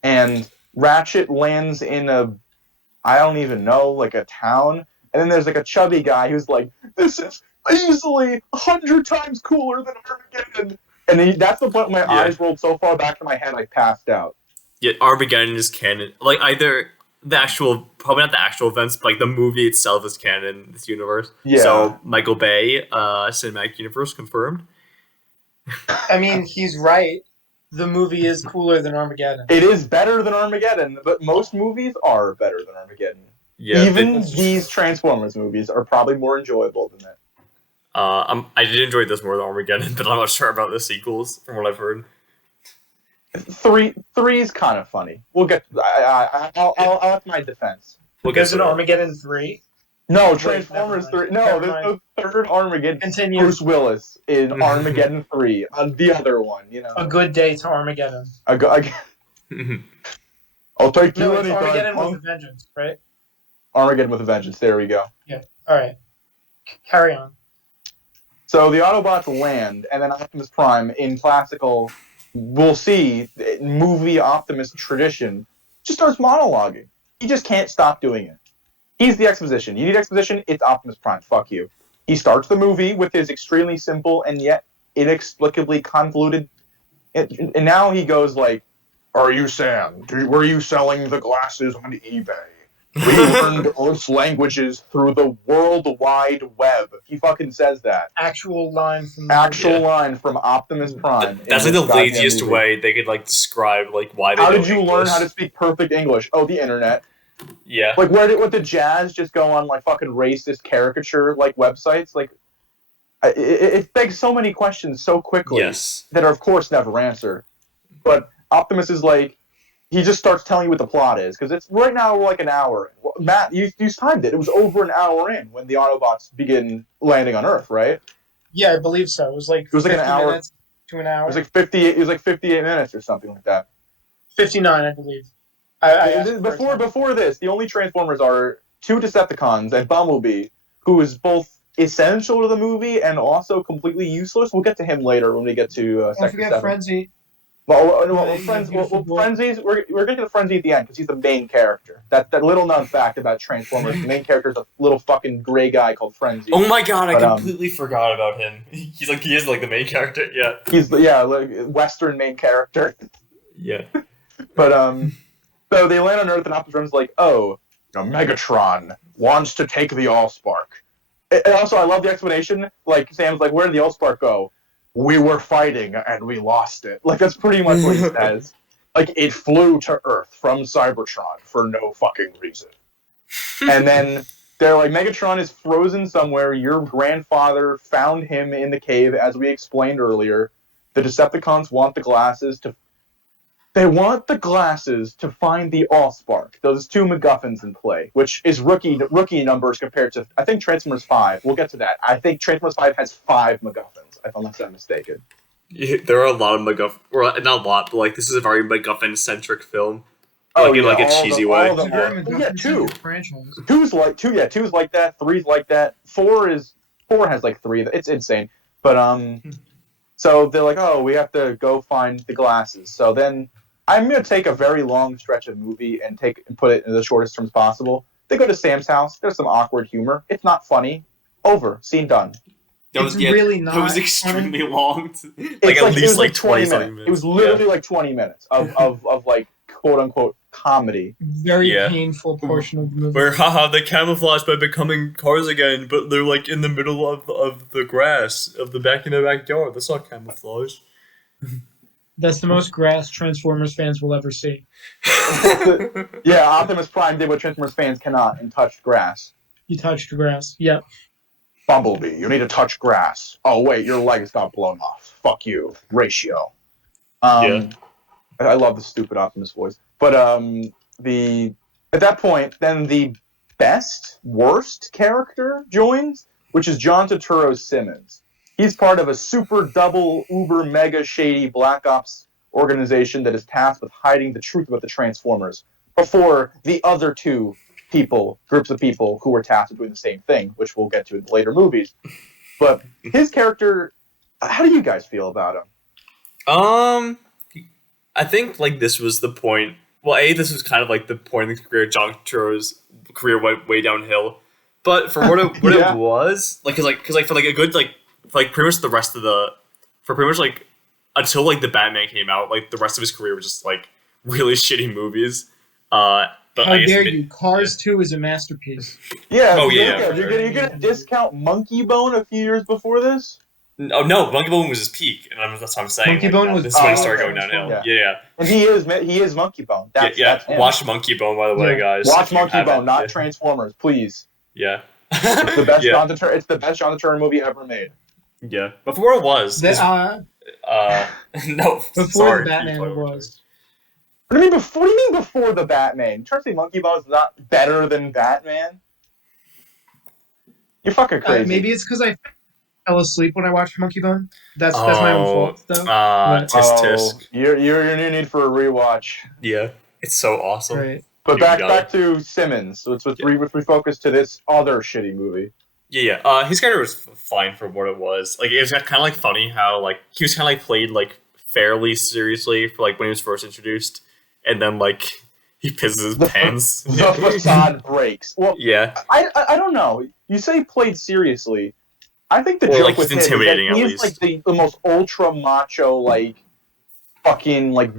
And Ratchet lands in I don't even know, like a town. And then there's like a chubby guy who's like, "This is easily 100 times cooler than Armageddon." And that's the point where my eyes rolled so far back in my head I passed out. Yeah, Armageddon is canon. Like either probably not the actual events, but like the movie itself is canon in this universe. Yeah. So Michael Bay, cinematic universe confirmed. I mean, he's right. The movie is cooler than Armageddon. It is better than Armageddon, but most movies are better than Armageddon. Yeah. Even these Transformers movies are probably more enjoyable than that. I did enjoy this more than Armageddon, but I'm not sure about the sequels from what I've heard. 3 is kind of funny. We'll get. I'll have my defense. There's an Armageddon 3. No, Transformers 3. No, there's the third Armageddon. Continue. Bruce Willis in Armageddon 3. On the other one, you know. A good day to Armageddon. I'll take you No, it's anytime, Armageddon punk. with a Vengeance, right? Armageddon with a Vengeance. There we go. Yeah. All right. Carry on. So the Autobots land, and then Optimus Prime, in classical, we'll see, movie Optimus tradition, just starts monologuing. He just can't stop doing it. He's the exposition. You need exposition? It's Optimus Prime. Fuck you. He starts the movie with his extremely simple and yet inexplicably convoluted. And now he goes like, "Are you Sam? Were you selling the glasses on eBay? We learned Earth's languages through the World Wide Web." He fucking says that. Actual line from Line from Optimus Prime. That's like the laziest way they could like describe like why they. How did you learn how to speak perfect English? Oh, the internet. Yeah. Like what did Jazz just go on like fucking racist caricature like websites? Like it begs so many questions so quickly that are of course never answered. But Optimus is like, he just starts telling you what the plot is because it's right now we're like an hour. Matt, you timed it. It was over an hour in when the Autobots begin landing on Earth, right? Yeah, I believe so. It was like an hour minutes to an hour. It was like 58. It was like 58 minutes or something like that. 59, I believe. Before this, the only Transformers are 2 Decepticons and Bumblebee, who is both essential to the movie and also completely useless. We'll get to him later when we get to Don't forget Frenzy. Frenzy's, we're going to get to Frenzy at the end because he's the main character. That little known fact about Transformers, the main character is a little fucking gray guy called Frenzy. Oh my god, I completely forgot about him. He is like the main character, yeah. He's like Western main character. Yeah. But so they land on Earth and Optimus Prime's like, oh, Megatron wants to take the Allspark. And also, I love the explanation. Like, Sam's like, where did the Allspark go? We were fighting and we lost it. Like, that's pretty much what he says. Like, it flew to Earth from Cybertron for no fucking reason. And then they're like, Megatron is frozen somewhere. Your grandfather found him in the cave, as we explained earlier. The Decepticons want the glasses to find the Allspark. Those 2 MacGuffins in play, which is rookie numbers compared to, I think, Transformers 5. We'll get to that. I think Transformers 5 has 5 MacGuffins, if I'm not mistaken. Yeah, there are a lot of MacGuffin, or not a lot, but like this is a very MacGuffin-centric film. Like in like a cheesy way. All of them are. 2. 2's like 2. Yeah, 2's like that. 3's like that. 4 has like 3. It's insane. But so they're like, oh, we have to go find the glasses. So then I'm going to take a very long stretch of movie and put it in the shortest terms possible. They go to Sam's house. There's some awkward humor. It's not funny. Over. Scene done. Really not. That was extremely long. At least 20 minutes. It was literally like 20 minutes of like quote unquote comedy. Very painful portion of the movie. Where they camouflage by becoming cars again, but they're like in the middle of the grass of the back in the backyard. That's not camouflage. That's the most grass Transformers fans will ever see. Yeah, Optimus Prime did what Transformers fans cannot and touched grass. He touched grass. Yep. Bumblebee, you need to touch grass. Oh wait, your legs got blown off. Fuck you. Ratio. I love the stupid Optimus voice. But at that point, then the worst character joins, which is John Turturro's Simmons. He's part of a super double uber mega shady Black Ops organization that is tasked with hiding the truth about the Transformers before the other 2 groups of people who were tasked with doing the same thing, which we'll get to in later movies. But his character, how do you guys feel about him? I think like this was the point. Well, this was kind of like the point in the career. John Turturro's career went way downhill. But for what it was, like, cause for like a good like pretty much the rest of pretty much like until like the Batman came out, like the rest of his career was just like really shitty movies. But how dare you? Cars 2 is a masterpiece. Yeah. Oh yeah. You're gonna discount Monkey Bone a few years before this? Oh no, Monkey Bone was his peak, and that's what I'm saying. Monkey Bone was. This is when it started going downhill. Yeah. And he is Monkey Bone. That's Watch Monkey Bone, by the way, guys. Watch Monkey Bone, not Transformers, please. Yeah. It's the best John Turturro. It's the best John Turturro movie ever made. Yeah, before it was. No. Before the Batman it was. What do you mean before the Batman? You trying to say Monkey Bone is not better than Batman? You're fucking crazy. Maybe it's because I fell asleep when I watched Monkey Bone. That's my own fault, though. Tisk tisk. You're in need for a rewatch. Yeah. It's so awesome. Right. But You got back to Simmons. So let's refocus to this other shitty movie. Yeah. His character was fine for what it was. Like, it was kind of like funny how like he was kind of like played like fairly seriously for like when he was first introduced, and then like he pisses his pants. The facade breaks. Well, Yeah. I don't know. You say played seriously. I think the Or, joke like, with he's him is intimidating, that at he's least. like the most ultra macho, like fucking like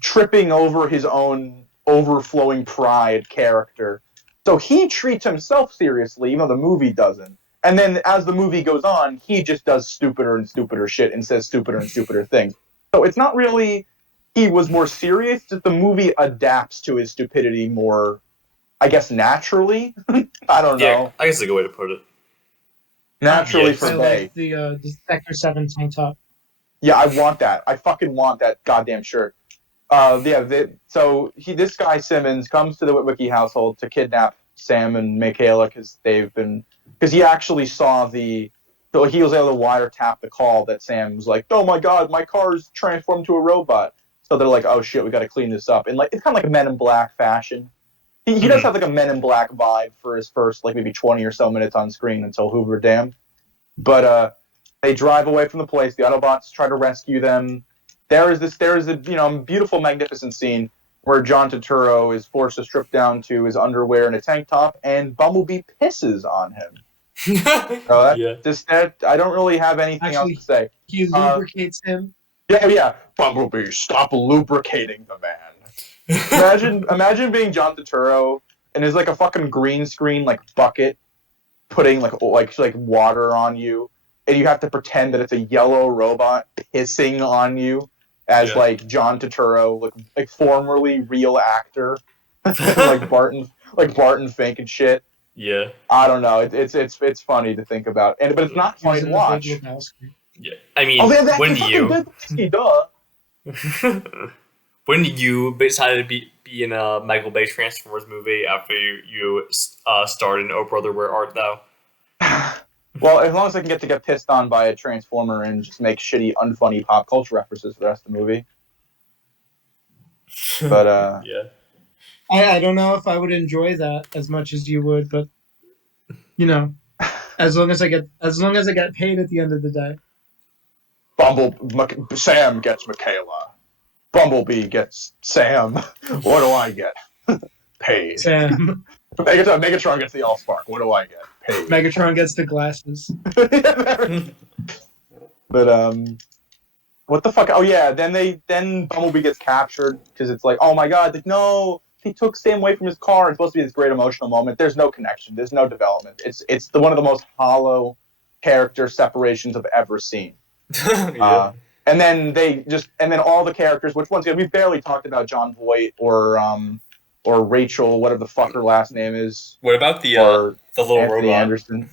tripping over his own overflowing pride character. So he treats himself seriously, even though the movie doesn't. And then as the movie goes on, he just does stupider and stupider shit and says stupider and stupider things. So it's not really he was more serious, just the movie adapts to his stupidity more, I guess, naturally. I don't know. I guess that's a good way to put it. Naturally Yeah, for I Bay. like the Sector 7 tank top. Yeah, I want that. I fucking want that goddamn shirt. This guy Simmons comes to the Witwicky household to kidnap Sam and Michaela because he actually saw he was able to wiretap the call that Sam was like, oh my god, my car's transformed to a robot. So they're like, oh shit, we got to clean this up. And like it's kind of like a Men in Black fashion. He does have like a Men in Black vibe for his first like maybe 20 or so minutes on screen until Hoover Dam. But they drive away from the place. The Autobots try to rescue them. There is a beautiful, magnificent scene where John Turturro is forced to strip down to his underwear and a tank top, and Bumblebee pisses on him. I don't really have anything else to say. He lubricates him. Yeah. Bumblebee, stop lubricating the man. Imagine being John Turturro and there's like a fucking green screen like bucket putting like water on you, and you have to pretend that it's a yellow robot pissing on you as like John Turturro, like formerly real actor, like Barton Fink and shit. Yeah. I don't know. It's funny to think about, but it's not funny to watch. Yeah. I mean, when you decided to be in a Michael Bay Transformers movie after you starred in Oh Brother, Where Art Thou? Well, as long as I can get pissed on by a Transformer and just make shitty, unfunny pop culture references for the rest of the movie. But yeah, I don't know if I would enjoy that as much as you would, but as long as I get paid at the end of the day. Sam gets Michaela. Bumblebee gets Sam. What do I get? Paid. Sam. Megatron gets the Allspark. What do I get? Paid. Megatron gets the glasses. But what the fuck? Oh yeah, then Bumblebee gets captured because it's like, oh my god, like, no, he took Sam away from his car. It's supposed to be this great emotional moment. There's no connection. There's no development. It's one of the most hollow character separations I've ever seen. yeah. And then all the characters, which once again we barely talked about John Voight or Rachel, whatever the fuck her last name is. What about the little Anthony robot? Anderson?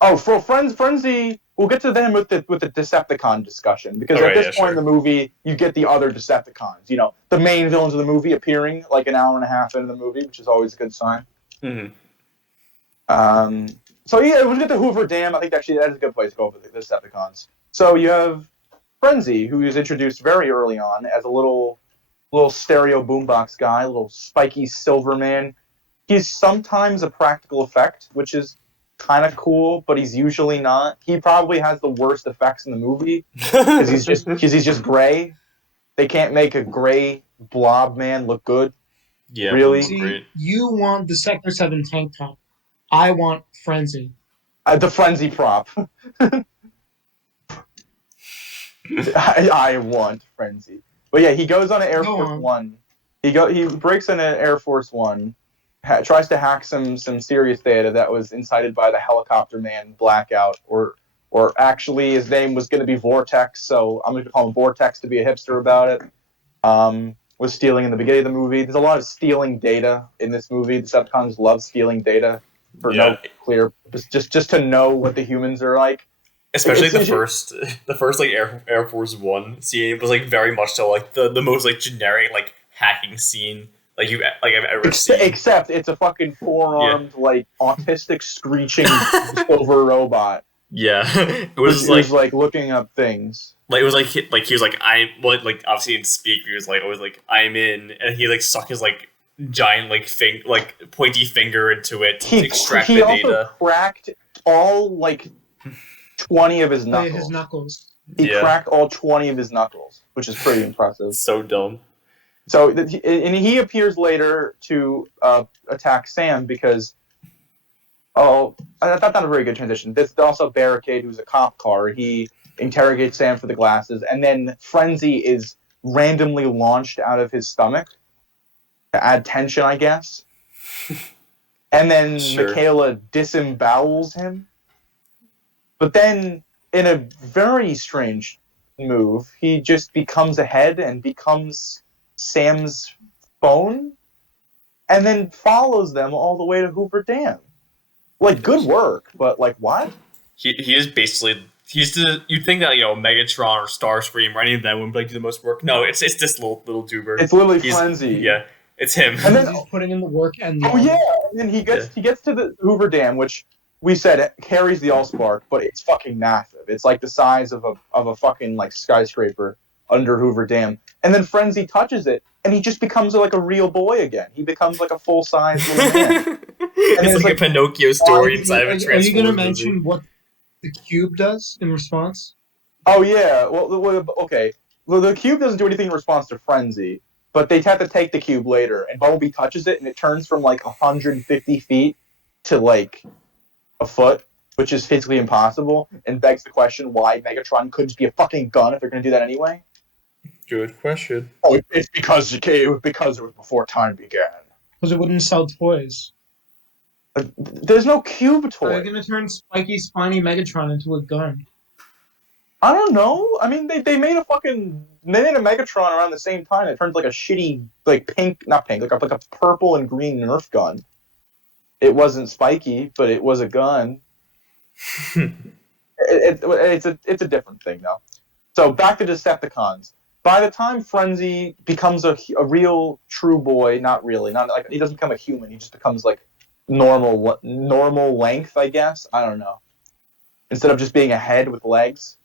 Oh, for Frenzy, we'll get to them with the Decepticon discussion because at this point in the movie, you get the other Decepticons. You know, the main villains of the movie appearing like an hour and a half into the movie, which is always a good sign. Mm-hmm. So yeah, we'll get to Hoover Dam. I think actually that is a good place to go for the Decepticons. So you have Frenzy, who is introduced very early on as a little stereo boombox guy, a little spiky silver man. He's sometimes a practical effect, which is kind of cool, but he's usually not. He probably has the worst effects in the movie because he's just gray. They can't make a gray blob man look good. Yeah, really. See, you want the Sector 7 tank top. I want Frenzy. The Frenzy prop. I want Frenzy. But yeah, he goes on an Air Force One. He breaks into Air Force One, tries to hack some serious data that was incited by the helicopter man Blackout, or actually his name was going to be Vortex, so I'm going to call him Vortex to be a hipster about it. Was stealing in the beginning of the movie. There's a lot of stealing data in this movie. The Decepticons love stealing data for no clear, just to know what the humans are like. Especially the first like Air Force One scene was like very much so like the most like generic like hacking scene I've ever seen. Except it's a fucking four-armed like autistic screeching silver robot. Yeah, it was like looking up things. Like it was like he was like I well like obviously in speak he was like always like I'm in, and he like stuck his like giant like pointy finger into it to extract the also data. Cracked all like 20 of his knuckles. His knuckles. He cracked all 20 of his knuckles, which is pretty impressive. So dumb. So and he appears later to attack Sam because that's not a very good transition. There's also Barricade, who's a cop car. He interrogates Sam for the glasses, and then Frenzy is randomly launched out of his stomach to add tension, I guess. And then Michaela disembowels him. But then, in a very strange move, he just becomes a head and becomes Sam's phone, and then follows them all the way to Hoover Dam. Like, good work, but like, what? He is basically you'd think that Megatron or Starscream or any of them would like do the most work. No, it's this little duber. It's literally Frenzy. Yeah, it's him. And then He's putting in the work and and then he gets to the Hoover Dam, which we said carries the Allspark, but it's fucking massive. It's like the size of a fucking like skyscraper under Hoover Dam. And then Frenzy touches it, and he just becomes like a real boy again. He becomes like a full size little man. It's like a Pinocchio story inside of a Transformers. Are you going to mention what the cube does in response? Oh yeah, well okay. Well, the cube doesn't do anything in response to Frenzy, but they have to take the cube later, and Bumblebee touches it, and it turns from like 150 feet to like a foot, which is physically impossible, and begs the question why Megatron couldn't just be a fucking gun if they're going to do that anyway. Good question. Oh, it's because it was before time began. Because it wouldn't sell toys. There's no cube toy. They're going to turn Spiky Spiny Megatron into a gun. I don't know. I mean, they made a Megatron around the same time. It turns like a shitty, like not pink, like a purple and green Nerf gun. It wasn't spiky, but it was a gun. It's a different thing though. So back to Decepticons. By the time Frenzy becomes a real true boy, not really, not like he doesn't become a human. He just becomes like normal length, I guess. I don't know. Instead of just being a head with legs.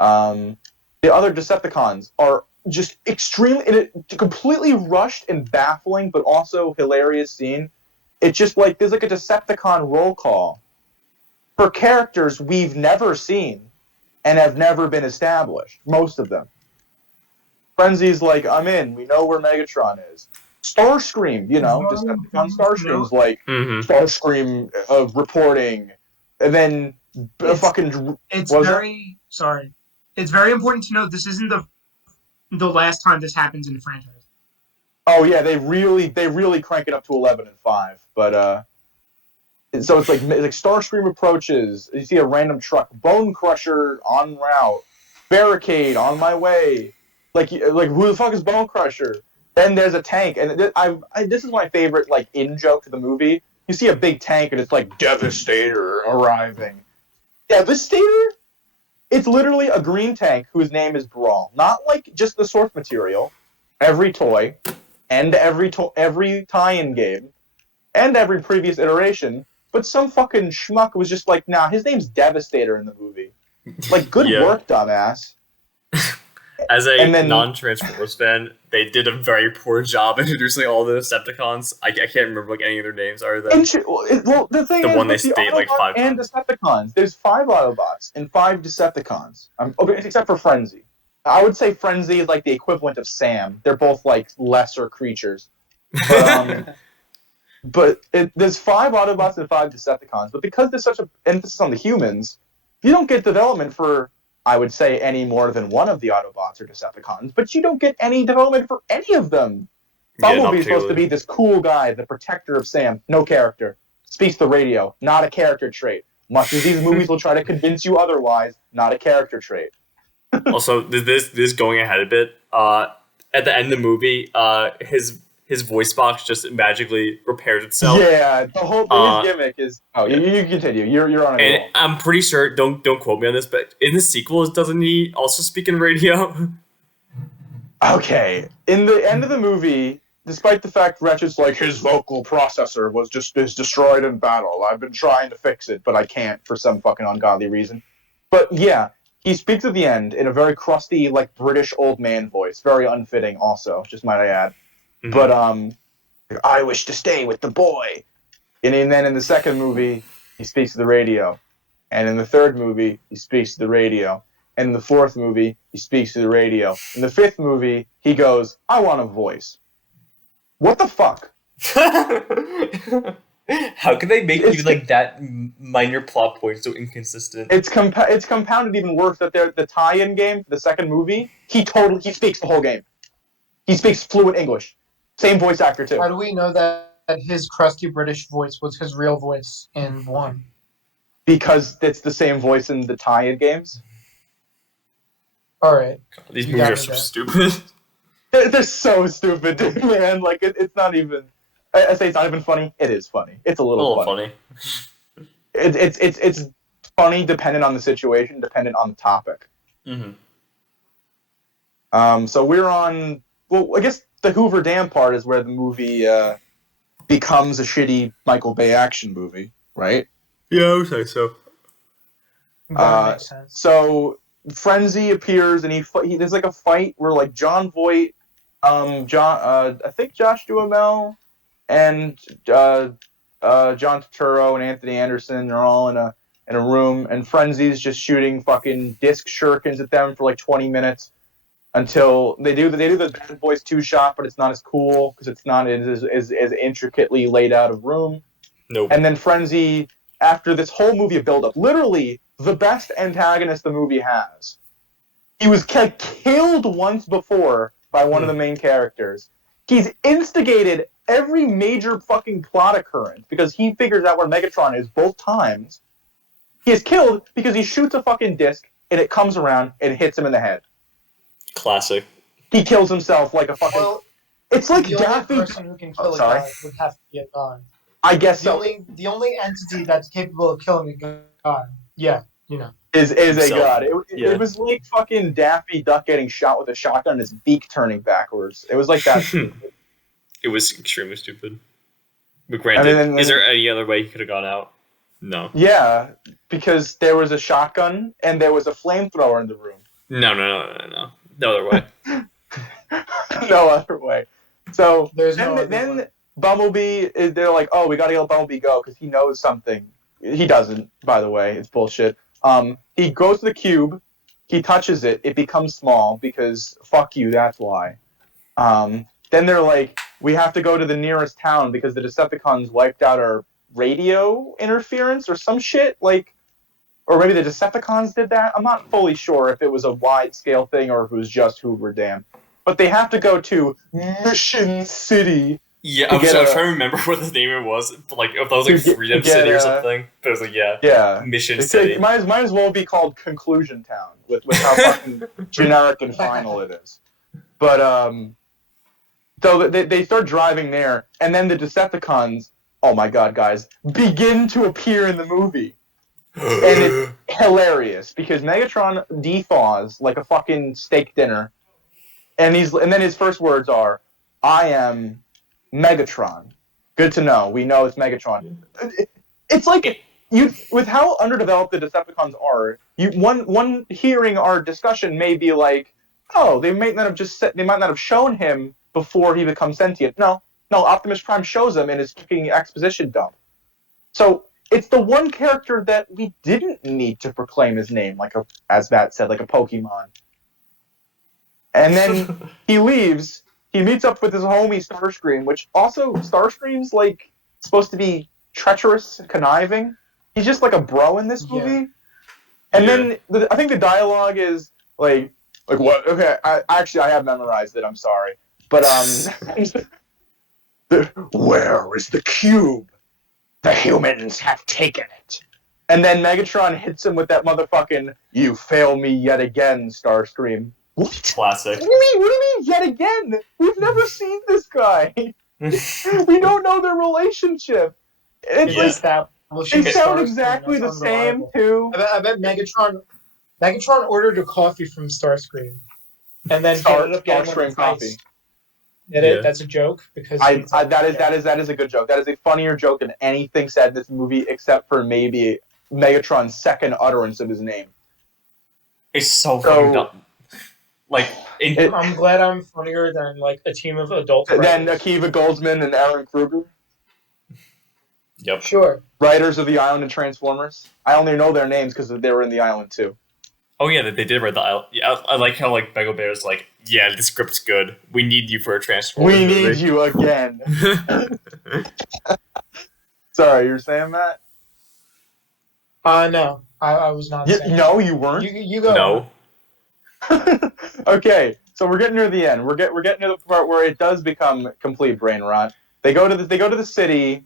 The other Decepticons are just extremely, completely rushed and baffling, but also hilarious scene. It's just like there's like a Decepticon roll call for characters we've never seen and have never been established. Most of them. Frenzy's like, I'm in. We know where Megatron is. Starscream, Decepticon Starscream's like Starscream reporting, and then It's very important to note this isn't the last time this happens in the franchise. Oh yeah, they really crank it up to 11 and 5, but so it's like Starscream approaches. You see a random truck, Bone Crusher en route, Barricade on my way. Like who the fuck is Bone Crusher? Then there's a tank, and this is my favorite like in joke to the movie. You see a big tank, and it's like Devastator arriving. Devastator? It's literally a green tank whose name is Brawl. Not like just the source material. Every toy, and every tie-in game, and every previous iteration. But some fucking schmuck was just like, nah, his name's Devastator in the movie. Like, good work, dumbass. As a non-Transformers fan, they did a very poor job introducing all the Decepticons. I can't remember like any of their names. Are they? Well, the thing the is, one they state like 5 and times. Decepticons. There's 5 Autobots and 5 Decepticons. Okay, except for Frenzy. I would say Frenzy is like the equivalent of Sam. They're both like lesser creatures. But, there's 5 Autobots and 5 Decepticons. But because there's such an emphasis on the humans, you don't get development for, I would say, any more than one of the Autobots or Decepticons. But you don't get any development for any of them. Bumblebee's supposed to be this cool guy, the protector of Sam. No character. Speaks the radio. Not a character trait. Much as these movies will try to convince you otherwise, not a character trait. Also, this going ahead a bit. At the end of the movie, his voice box just magically repairs itself. Yeah, the whole his gimmick is. Oh, you continue. You're on a and roll. I'm pretty sure. Don't quote me on this, but in the sequels, doesn't he also speak in radio? Okay, in the end of the movie, despite the fact Wretched's like his vocal processor is destroyed in battle. I've been trying to fix it, but I can't for some fucking ungodly reason. But yeah, he speaks at the end in a very crusty, like British old man voice, very unfitting. Also, just might I add. Mhm. But I wish to stay with the boy. And then in the second movie, he speaks to the radio. And in the third movie, he speaks to the radio. And in the fourth movie, he speaks to the radio. In the fifth movie, he goes, I want a voice. What the fuck? How can they make even like that minor plot point so inconsistent? It's compounded even worse that the tie-in game for the second movie, he speaks the whole game. He speaks fluent English. Same voice actor too. How do we know that his crusty British voice was his real voice in one? Because it's the same voice in the tie-in games. All right. God, these movies are so stupid. They're so stupid, dude, man. Like it's not even. I say it's not even funny. It is funny. It's a little funny. It's funny dependent on the situation, dependent on the topic. Mm-hmm. So we're on. Well, I guess the Hoover Dam part is where the movie becomes a shitty Michael Bay action movie, right? Yeah, I would say so. That makes sense. So Frenzy appears, and he there's like a fight where like John Voight, I think Josh Duhamel, and John Turturro and Anthony Anderson are all in a room, and Frenzy's just shooting fucking disc shurikens at them for like 20 minutes until they do the Bad Boys 2 shot, but it's not as cool because it's not as intricately laid out of room. Nope. And then Frenzy, after this whole movie of build-up, literally the best antagonist the movie has. He was killed once before by one of the main characters. He's instigated every major fucking plot occurrence because he figures out where Megatron is both times. He is killed because he shoots a fucking disc and it comes around and hits him in the head. Classic. He kills himself like a fucking... Well, it's like the Daffy... only person who can kill a sorry. god would have to be a god. I guess The so. the only entity that's capable of killing a god, yeah, you know, is a Himself. god. Yeah. It was like fucking Daffy Duck getting shot with a shotgun and his beak turning backwards. It was like that. It was extremely stupid. But granted, is there any other way he could have gone out? No. Yeah, because there was a shotgun and there was a flamethrower in the room. No. No other way. No other way. So There's no other then way. Bumblebee, they're like, oh, we gotta let Bumblebee go because he knows something. He doesn't, by the way. It's bullshit. He goes to the cube. He touches it. It becomes small because fuck you, that's why. Then they're like, we have to go to the nearest town because the Decepticons wiped out our radio interference or some shit. Like, or maybe the Decepticons did that. I'm not fully sure if it was a wide-scale thing or if it was just Hoover Dam. But they have to go to Mission City. Yeah, I was trying to remember what the name it was. Like, if that was like Freedom City or something. But it was like, yeah. Mission City. It might as well be called Conclusion Town with how fucking generic and final it is. But, so they start driving there, and then the Decepticons, oh my god, guys, begin to appear in the movie. And it's hilarious, because Megatron dethaws like a fucking steak dinner, and then his first words are, I am Megatron. Good to know. We know it's Megatron. It's like, with how underdeveloped the Decepticons are, one hearing our discussion may be like, oh, they might not have shown him before he becomes sentient. No, Optimus Prime shows him in his fucking exposition dump. So it's the one character that we didn't need to proclaim his name, as Matt said, like a Pokemon. And then he leaves. He meets up with his homie Starscream, which also Starscream's like supposed to be treacherous, conniving. He's just like a bro in this movie. Yeah. And then I think the dialogue is like what? Okay, I have memorized it. I'm sorry. But, where is the cube? The humans have taken it. And then Megatron hits him with that motherfucking, you fail me yet again, Starscream. What? Classic. What do you mean yet again? We've never seen this guy. We don't know their relationship. It's they sound exactly the same, too. I bet Megatron ordered a coffee from Starscream. And then ended up getting Starscream coffee. That's a joke because that is a good joke. That is a funnier joke than anything said in this movie, except for maybe Megatron's second utterance of his name. It's so fucking dumb. Like, I'm glad I'm funnier than like a team of adult Then writers. Akiva Goldsman and Aaron Kruger, yep. Sure. writers of The Island and Transformers. I only know their names because they were in The Island too. Oh yeah, they did write the island. Yeah, I like how like Michael Bay's like, yeah, the script's good. We need you for a Transformers We movie. need you again. Sorry, you were saying that? No, I was not saying. No, you weren't. You go. No. Okay, so we're getting near the end. We're getting to the part where it does become complete brain rot. They go to the city.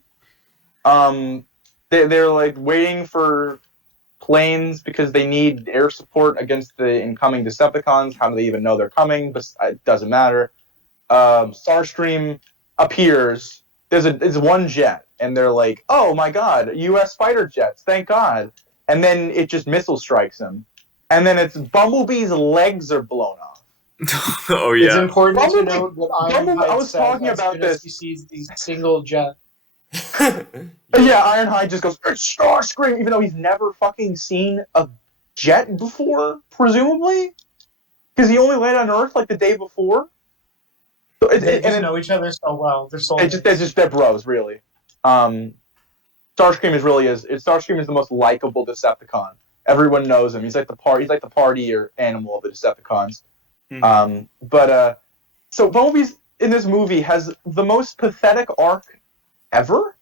They're like waiting for planes because they need air support against the incoming Decepticons. How do they even know they're coming? But it doesn't matter. Starscream appears. There's one jet, and they're like, "Oh my God, U.S. fighter jets! Thank God!" And then it just missile strikes him, and then it's Bumblebee's legs are blown off. Oh It's yeah. important to note that I was talking about this. He sees the single jet. Yeah, Ironhide just goes, "It's Starscream," even though he's never fucking seen a jet before, presumably, because he only landed on Earth like the day before. So They just know each other so well. They're soulmates. They're bros, really. Starscream Starscream is the most likable Decepticon. Everyone knows him. He's like the party or animal of the Decepticons. Mm-hmm. So Bumblebee's in this movie has the most pathetic arc ever.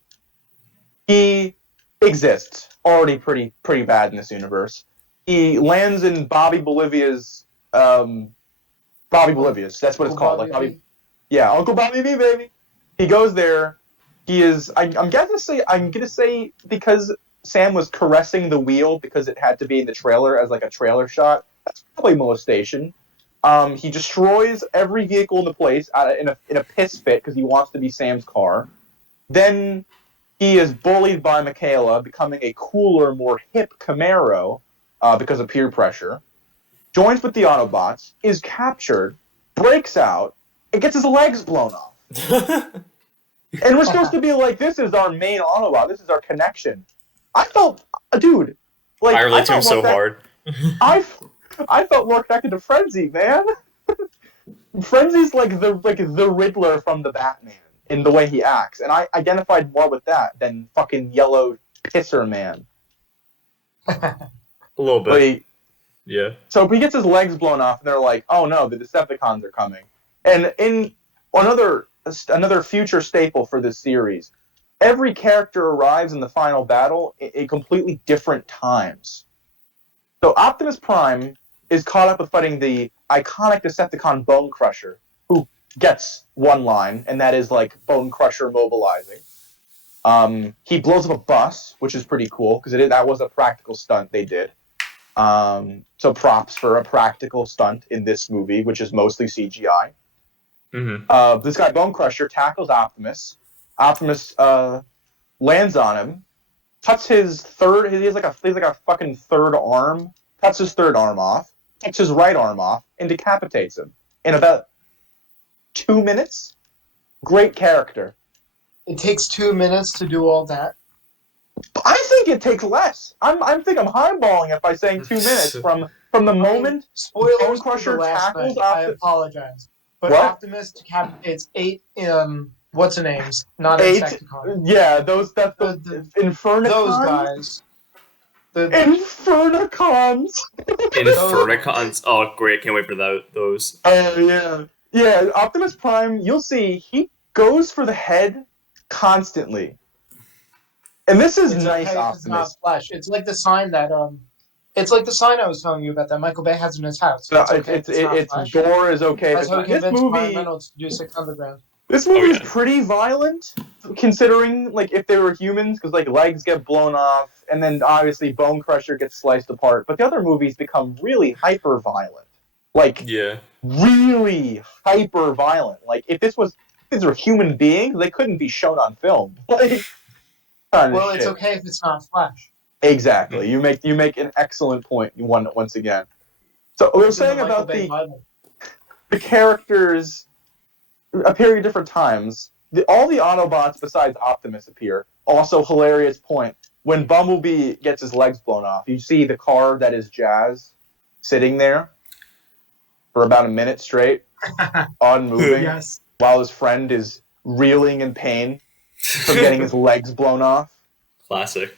He exists already pretty bad in this universe. He lands in Bobby Bolivia's. That's what it's called. Like Bobby. Yeah, Uncle Bobby B, baby. He goes there. He is. I'm gonna say because Sam was caressing the wheel because it had to be in the trailer as like a trailer shot. That's probably molestation. He destroys every vehicle in the place in a piss fit because he wants to be Sam's car. Then he is bullied by Michaela, becoming a cooler, more hip Camaro because of peer pressure. Joins with the Autobots, is captured, breaks out, and gets his legs blown off. And we're supposed to be like, this is our main Autobot. This is our connection. I felt, dude, like I relate to him so hard. I felt more connected to Frenzy, man. Frenzy's like the Riddler from the Batman in the way he acts, and I identified more with that than fucking yellow pisser man. A little bit. Yeah. So he gets his legs blown off, and they're like, "Oh no, the Decepticons are coming." And in another future staple for this series, every character arrives in the final battle at completely different times. So Optimus Prime is caught up with fighting the iconic Decepticon Bone Crusher, who gets one line, and that is like Bone Crusher mobilizing. He blows up a bus, which is pretty cool because that was a practical stunt they did. So props for a practical stunt in this movie, which is mostly CGI. Mm-hmm. This guy Bone Crusher tackles Optimus. Optimus lands on him, cuts his third. He has like a fucking third arm. Cuts his third arm off. Cuts his right arm off and decapitates him in about 2 minutes. Great character. It takes 2 minutes to do all that. I think it takes less. I'm highballing it by saying 2 minutes from the moment Bone Crusher tackles Optimus. I apologize, but what? Optimus decapitates 8 what's the names? Not 8. Insecticons. Yeah, those Infernicons. Those guys. Infernicons. Infernicons. Oh, great! Can't wait for those. Oh yeah. Optimus Prime. You'll see he goes for the head constantly, and this is nice. Okay, Optimus. it's not flesh. It's like the sign that It's like the sign I was telling you about that Michael Bay has in his house. No, it's gore is okay. That's how he this convinced movie. Ryan Reynolds to do 6 Underground. This movie is pretty violent, considering like if they were humans, because like legs get blown off, and then obviously Bone Crusher gets sliced apart. But the other movies become really hyper violent, really hyper violent. Like if these were human beings, they couldn't be shown on film. Like, well, it's okay if it's not flesh. Exactly. You make an excellent point. Once again. So we were saying about the characters appearing at different times. All the Autobots besides Optimus appear. Also, hilarious point. When Bumblebee gets his legs blown off, you see the car that is Jazz sitting there for about a minute straight, unmoving, Yes. while his friend is reeling in pain from getting his legs blown off. Classic.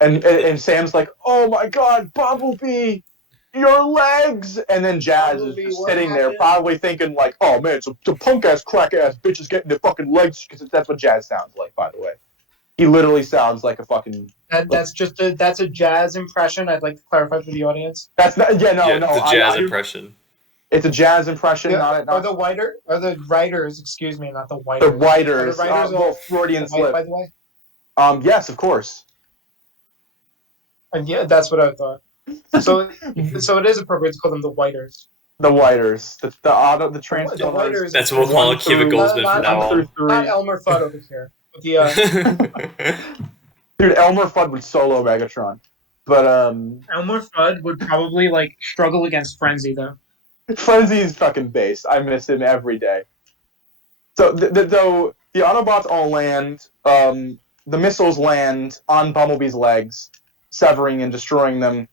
And Sam's like, "Oh my God, Bumblebee, your legs!" And then Jazz Bumblebee, is just what sitting there, happened? probably thinking like, "Oh man, some punk ass, crack ass bitches getting their fucking legs," because that's what Jazz sounds like. By the way, he literally sounds like a fucking. That's a Jazz impression. I'd like to clarify for the audience. That's not. Yeah, no. The jazz impression. It's a Jazz impression, not the writers, excuse me, not the the whiters. writers. Are the writers all Freudian white, slip. by the way? Yes, of course. And yeah, that's what I thought. So it is appropriate to call them the whiters. The whiters, the Transformers. Whiters. That's what we'll call Cubic Goldsmith from now on. Not Elmer Fudd over here. But the Dude, Elmer Fudd would solo Megatron, but Elmer Fudd would probably like struggle against Frenzy though. Frenzy's fucking based. I miss him every day. So though the Autobots all land, the missiles land on Bumblebee's legs, severing and destroying them,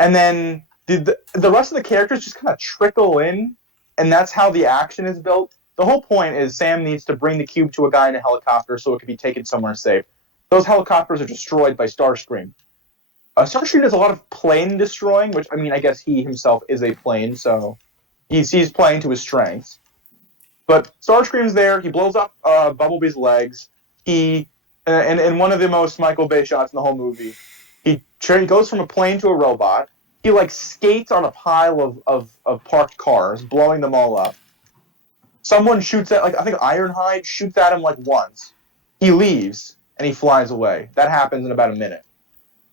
and then the rest of the characters just kind of trickle in, and that's how the action is built. The whole point is Sam needs to bring the cube to a guy in a helicopter so it can be taken somewhere safe. Those helicopters are destroyed by Starscream. Starscream does a lot of plane destroying, which, I mean, I guess he himself is a plane, so he's playing to his strengths. But Starscream's there, he blows up Bumblebee's legs, in one of the most Michael Bay shots in the whole movie, he goes from a plane to a robot, he, like, skates on a pile of parked cars, blowing them all up. Someone shoots at, like, I think Ironhide shoots at him, like, once. He leaves, and he flies away. That happens in about a minute.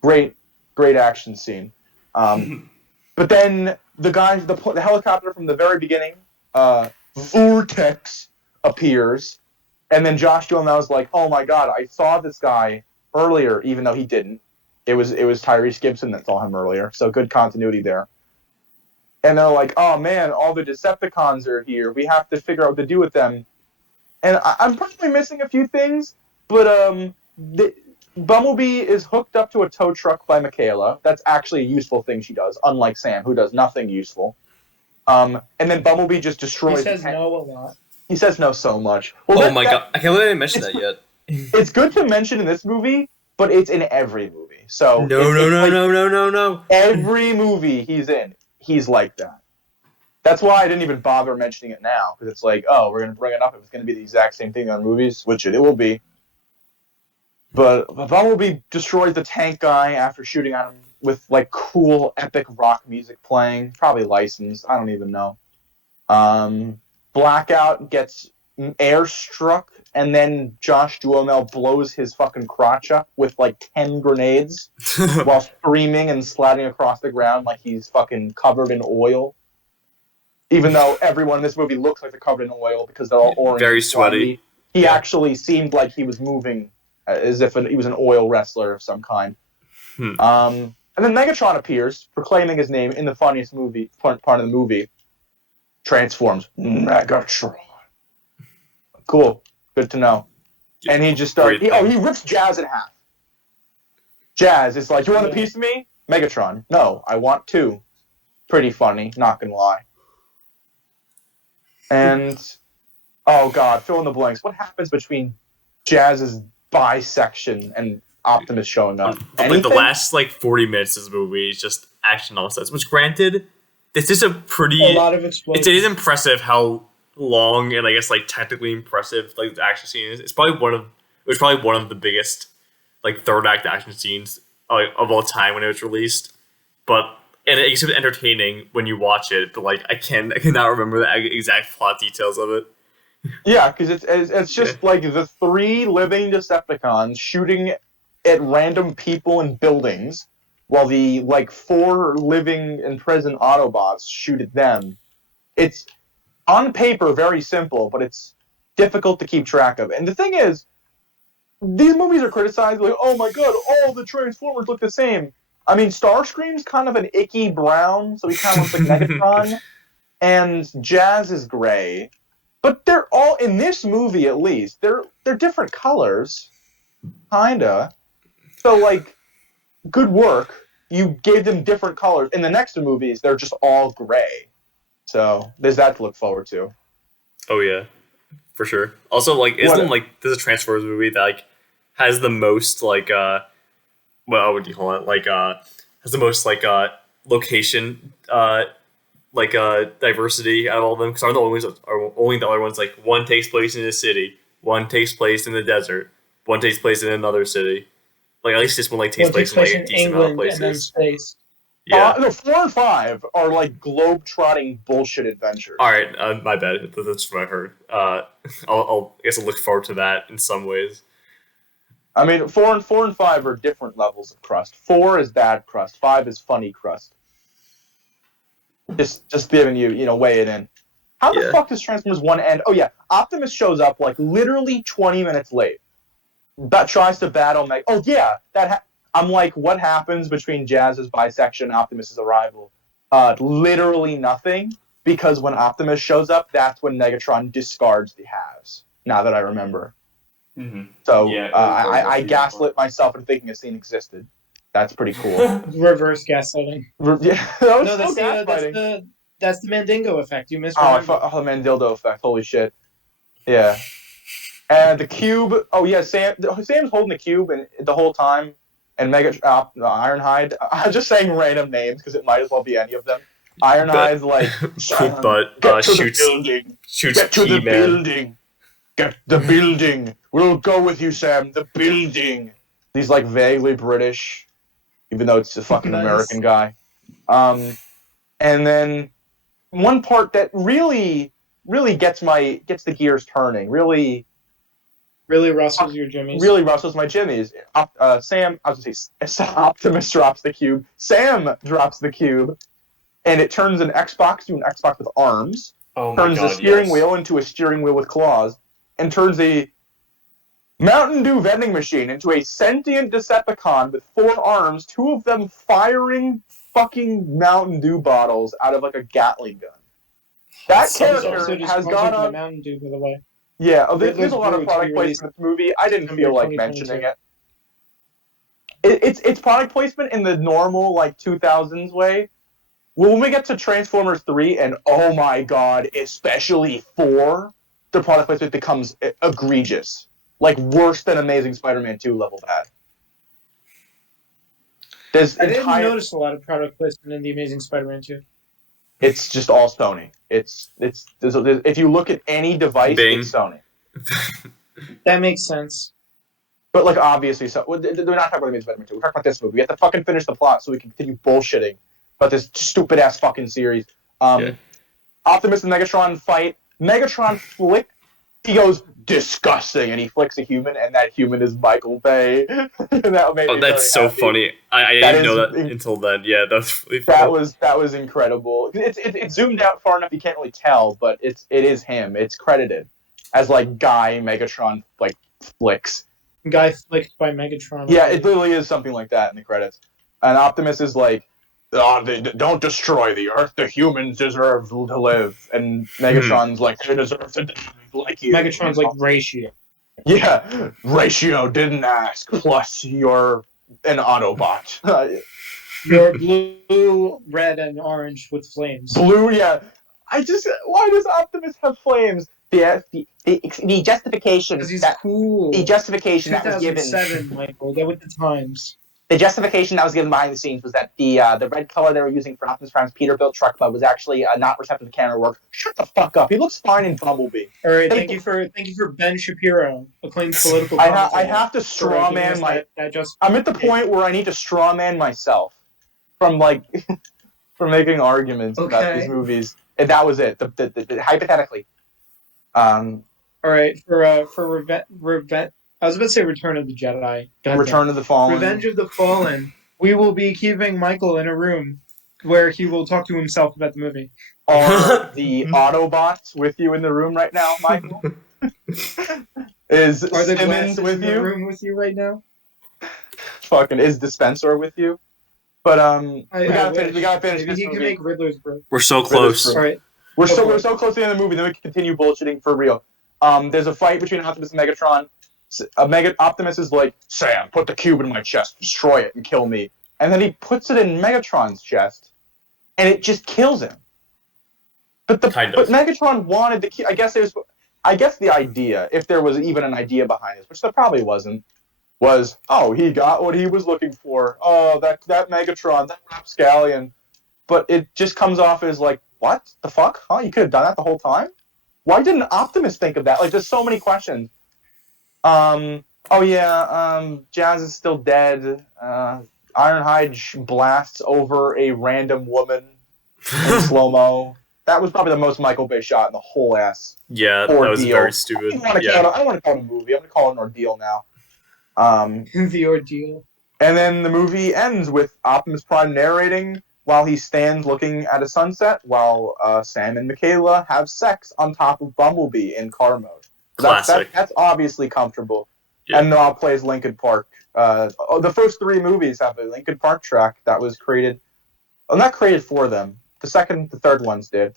Great action scene. But then the helicopter from the very beginning, Vortex, appears, and then Josh Duhamel's like, "Oh my God, I saw this guy earlier, even though he didn't. It was Tyrese Gibson that saw him earlier, so good continuity there." And they're like, "Oh man, all the Decepticons are here. We have to figure out what to do with them." And I'm probably missing a few things, but Bumblebee is hooked up to a tow truck by Michaela. That's actually a useful thing she does, unlike Sam, who does nothing useful. And then Bumblebee just destroys. He says no a lot. He says no so much. Well, oh my God! I can't believe I didn't mention that yet. It's good to mention in this movie, but it's in every movie. So No. Every movie he's in, he's like that. That's why I didn't even bother mentioning it now, because it's like, oh, we're gonna bring it up if it's gonna be the exact same thing on movies, which it will be. But Bumblebee destroys the tank guy after shooting at him with like cool, epic rock music playing, probably licensed. I don't even know. Blackout gets airstruck, and then Josh Duhamel blows his fucking crotch up with like 10 grenades while screaming and sliding across the ground like he's fucking covered in oil. Even though everyone in this movie looks like they're covered in oil because they're all orange. Very sweaty. He actually seemed like he was moving as if he was an oil wrestler of some kind. And then Megatron appears, proclaiming his name in the funniest part of the movie. Transforms. Megatron. Cool. Good to know. And he just he rips Jazz in half. Jazz is like, "You want a piece of me?" Megatron, "No, I want two." Pretty funny, not gonna lie. And oh God, fill in the blanks. What happens between Jazz's bisection and Optimus showing up? Like the last 40 minutes of this movie is just action nonsense. Which, granted, this is a lot of explosions. It is impressive how long and I guess technically impressive the action scene is. It was probably one of the biggest third act action scenes of all time when it was released. And it's entertaining when you watch it, but I cannot remember the exact plot details of it. Yeah, because it's just the 3 living Decepticons shooting at random people and buildings, while the 4 living in prison Autobots shoot at them. It's on paper very simple, but it's difficult to keep track of. And the thing is, these movies are criticized oh my God, all the Transformers look the same. I mean, Starscream's kind of an icky brown, so he kind of looks like Megatron, and Jazz is gray. But they're all, in this movie at least, they're different colors, kinda. So, good work. you gave them different colors. In the next movies, they're just all gray. So there's that to look forward to. Oh yeah, for sure. Also, like, isn't like there's a Transformers movie that like has the most like what do you call it? Like has the most like location diversity out of all of them, because only the other ones, like one takes place in a city, one takes place in the desert, one takes place in another city. Like at least this one like takes place in like a decent amount of places. And then space. Yeah. No, 4 and 5 are like globe-trotting bullshit adventures. All right, my bad. That's what I heard. I guess I'll look forward to that in some ways. I mean, 4 and 5 are different levels of crust. 4 is bad crust. 5 is funny crust. Just giving you, weigh it in. How the fuck does Transformers 1 end? Oh yeah, Optimus shows up like literally 20 minutes late. That tries to battle Meg. Oh yeah, I'm like, what happens between Jazz's bisection and Optimus's arrival? Literally nothing, because when Optimus shows up, that's when Megatron discards the halves. Now that I remember. Mm-hmm. So I gaslit myself into thinking a scene existed. That's pretty cool. Reverse gaslighting. Yeah, that's the Mandingo effect. You missed. The Mandildo effect. Holy shit. Yeah. And the cube. Oh yeah, Sam's holding the cube and the whole time, and Ironhide. I'm just saying random names because it might as well be any of them. Ironhide's like, shoots get to the building. Get the building. We'll go with you, Sam. The building. He's like vaguely British, even though it's a fucking American guy. And then one part that really gets the gears turning. Really rustles your jimmies. Really rustles my jimmies. Sam, I was gonna say, Optimus drops the cube. Sam drops the cube, and it turns an Xbox to an Xbox with arms. Oh my turns the steering wheel into a steering wheel with claws, and turns a Mountain Dew vending machine into a sentient Decepticon with 4 arms, 2 of them firing fucking Mountain Dew bottles out of like a Gatling gun. That character has gone on. Mountain Dew, by the way. Yeah, there's a lot of product placement in this movie. I didn't feel like mentioning it. It's product placement in the normal like 2000s way. When we get to Transformers 3 and oh my god, especially 4, the product placement becomes egregious. Like worse than Amazing Spider-Man 2 level bad. I didn't notice a lot of product placement in the Amazing Spider-Man 2. It's just all Sony. It's if you look at any device, it's Sony. That makes sense. But like obviously, so we're not talking about Amazing Spider-Man 2. We're talking about this movie. We have to fucking finish the plot so we can continue bullshitting about this stupid ass fucking series. Optimus and Megatron fight. Megatron he goes disgusting, and he flicks a human, and that human is Michael Bay. That's so funny. I didn't know that until then. Yeah, that's really funny. That was incredible. It's zoomed out far enough you can't really tell, but it is him. It's credited as like Guy Megatron like flicks. Guy flicked by Megatron. Yeah, it literally is something like that in the credits. And Optimus is like, they don't destroy the Earth. The humans deserve to live. And Megatron's like, they deserve to die like you. Megatron's like, Ratio. Yeah, Ratio didn't ask. Plus, you're an Autobot. You're blue, red, and orange with flames. Blue, yeah. Why does Optimus have flames? The justification. Because he's cool. The justification that was given. 2007, Michael. Get with the times. The justification that was given behind the scenes was that the red color they were using for Optimus Prime's Peterbilt truck club was actually not receptive to camera work. Shut the fuck up. He looks fine in Bumblebee. All right, thank you for Ben Shapiro, acclaimed political commentator. I have to straw man I'm at the point where I need to straw man myself from from making arguments about these movies. And that was it. Hypothetically. All right, for Revenge. I was about to say Return of the Jedi. Return of the Fallen. Revenge of the Fallen. We will be keeping Michael in a room where he will talk to himself about the movie. Are the Autobots with you in the room right now, Michael? Is Simmons with you? In the room with you right now? Fucking is Dispenser with you? But we gotta finish Maybe this he movie. can make Riddler's brew. We're so close. All right. We're so close to the end of the movie. Then we can continue bullshitting for real. There's a fight between Optimus and Megatron. Optimus is like, Sam, put the cube in my chest, destroy it, and kill me. and then he puts it in Megatron's chest, and it just kills him. But Megatron wanted the key. I guess the idea, if there was even an idea behind this, which there probably wasn't, was, oh, he got what he was looking for. Oh, that Megatron, that rapscallion. But it just comes off as like, what the fuck? Huh? You could have done that the whole time? Why didn't Optimus think of that? Like, there's so many questions. Jazz is still dead. Ironhide blasts over a random woman in slow-mo. That was probably the most Michael Bay shot in the whole ass. Yeah, ordeal. That was very stupid. I don't want to call it a movie. I'm going to call it an ordeal now. The ordeal. And then the movie ends with Optimus Prime narrating while he stands looking at a sunset while Sam and Michaela have sex on top of Bumblebee in car mode. Classic. That's obviously comfortable. Yeah. And now plays Linkin Park. The first 3 movies have a Linkin Park track that was created. Well, not created for them. The third ones did.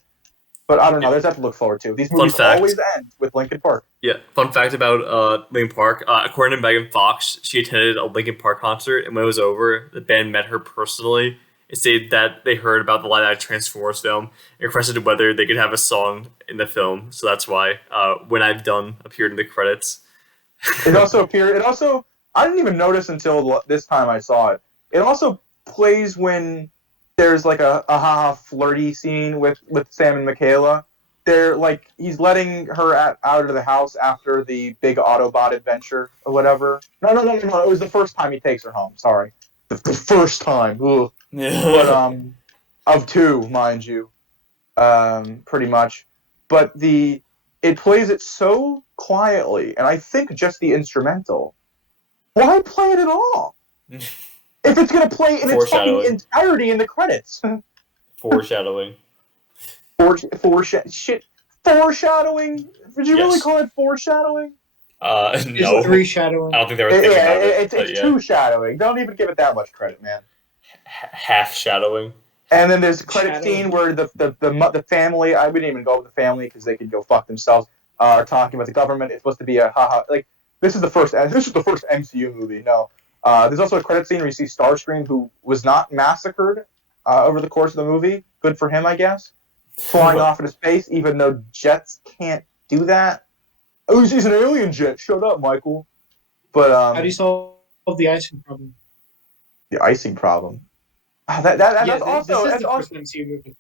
But I don't know. There's that to look forward to. These movies always end with Linkin Park. Yeah. Fun fact about Linkin Park. According to Megan Fox, she attended a Linkin Park concert, and when it was over, the band met her personally and stated that they heard about the live-action Transformers film and requested whether they could have a song in the film. So that's why When I've Done appeared in the credits. It also appeared. I didn't even notice until this time I saw it. It also plays when there's like a haha flirty scene with Sam and Michaela. They're like, he's letting her out of the house after the big Autobot adventure or whatever. No. It was the first time he takes her home. Sorry, the first time. Ugh. But of 2, mind you, pretty much. But it plays it so quietly, and I think just the instrumental. Why play it at all? If it's going to play in its fucking entirety in the credits. Foreshadowing. Foreshadowing? Would you really call it foreshadowing? No. It's 3 shadowing. I don't think they were thinking about it. It's 2 shadowing. Don't even give it that much credit, man. Half shadowing. And then there's a credit scene where the family, I wouldn't even go with the family because they could go fuck themselves, are talking about the government. It's supposed to be a haha. Like, this is the first MCU movie. No. There's also a credit scene where you see Starscream, who was not massacred over the course of the movie. Good for him, I guess. Flying off into space, even though jets can't do that. Oh, he's an alien jet. Shut up, Michael. But how do you solve the icing problem? The icing problem. That's also the first MCU movie.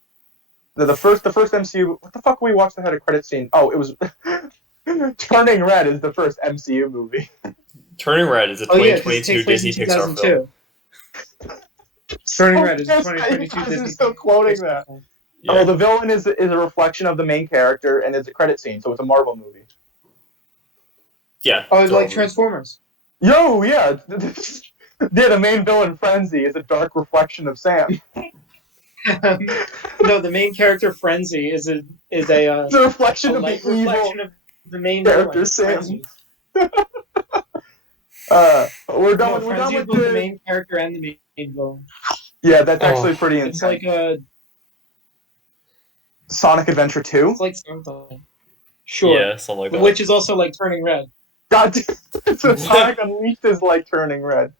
The first MCU. What the fuck we watched that had a credit scene? Oh, it was Turning Red is the first MCU movie. Turning Red is a 2022 Disney Pixar film. Turning Red is a 2022 Disney. Still quoting that. Yeah. Oh, the villain is a reflection of the main character, and it's a credit scene, so it's a Marvel movie. Yeah. Oh, it's like Transformers. Yo, yeah. The main villain, Frenzy, is a dark reflection of Sam. No, the main character, Frenzy, is a reflection of the evil the main character, villain, Sam. We're done with the main character and the main villain. Yeah, that's actually pretty intense. It's like a Sonic Adventure 2? It's like something. Sure. Yeah, something like that. Which is also like Turning Red. God damn. So Sonic Unleashed is like Turning Red.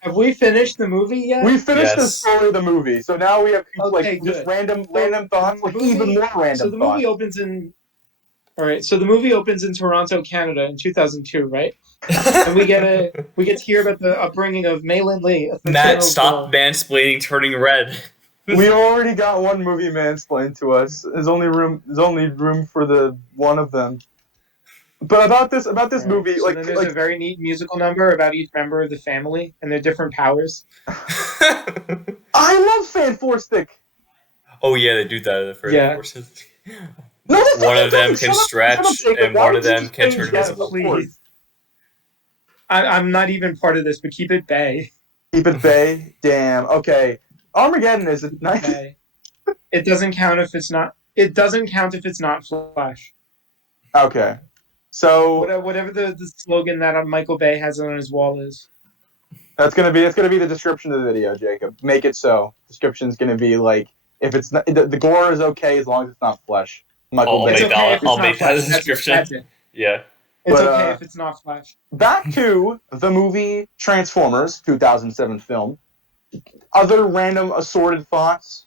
Have we finished the movie yet? We finished the story of the movie, so now we have just random thoughts, like even more random So the movie opens in... Alright, so the movie opens in Toronto, Canada in 2002, right? And we get to hear about the upbringing of Maylin Lee. Matt, stop mansplaining Turning Red. We already got one movie mansplained to us. There's only room for the one of them. But about this movie, so then there's a very neat musical number about each member of the family and their different powers. I love Fan Four Stick. Oh yeah, they do that in the first Forces. No, one of them can stretch, and one of them can turn invisible. I'm not even part of this, but keep it bay. Keep it bay? Damn. Okay. Armageddon is a nice. Okay. It doesn't count if it's not. It doesn't count if it's not Flash. Okay. So whatever the slogan that Michael Bay has on his wall is. That's gonna be the description of the video, Jacob. Make it so. Description's gonna be like, if it's not, the gore is okay as long as it's not flesh. I'll make that a description. That's it. Yeah. It's okay if it's not Flash. Back to the movie Transformers, 2007 film. Other random assorted thoughts?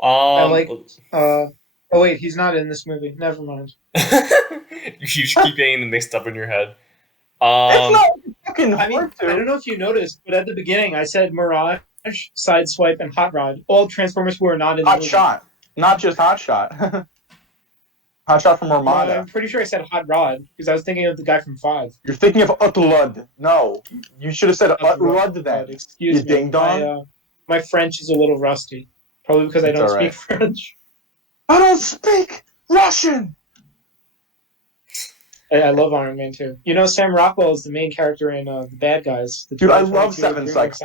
I like. Oh wait, he's not in this movie. Never mind. You just keep getting them mixed up in your head. It's not fucking hard I mean, to. I don't know if you noticed, but at the beginning I said Mirage, Sideswipe, and Hot Rod. All Transformers who are not in the Hot movie. Shot. Not just Hot Shot. Hot Shot from Armada. No, I'm pretty sure I said Hot Rod because I was thinking of the guy from 5. You're thinking of Utlud. No. You should have said Utlud then. Excuse me. Ding dong. My French is a little rusty. Probably because I don't speak French. I don't speak Russian! I love Iron Man too. You know, Sam Rockwell is the main character in The Bad Guys. Dude, I love Seven Psychs.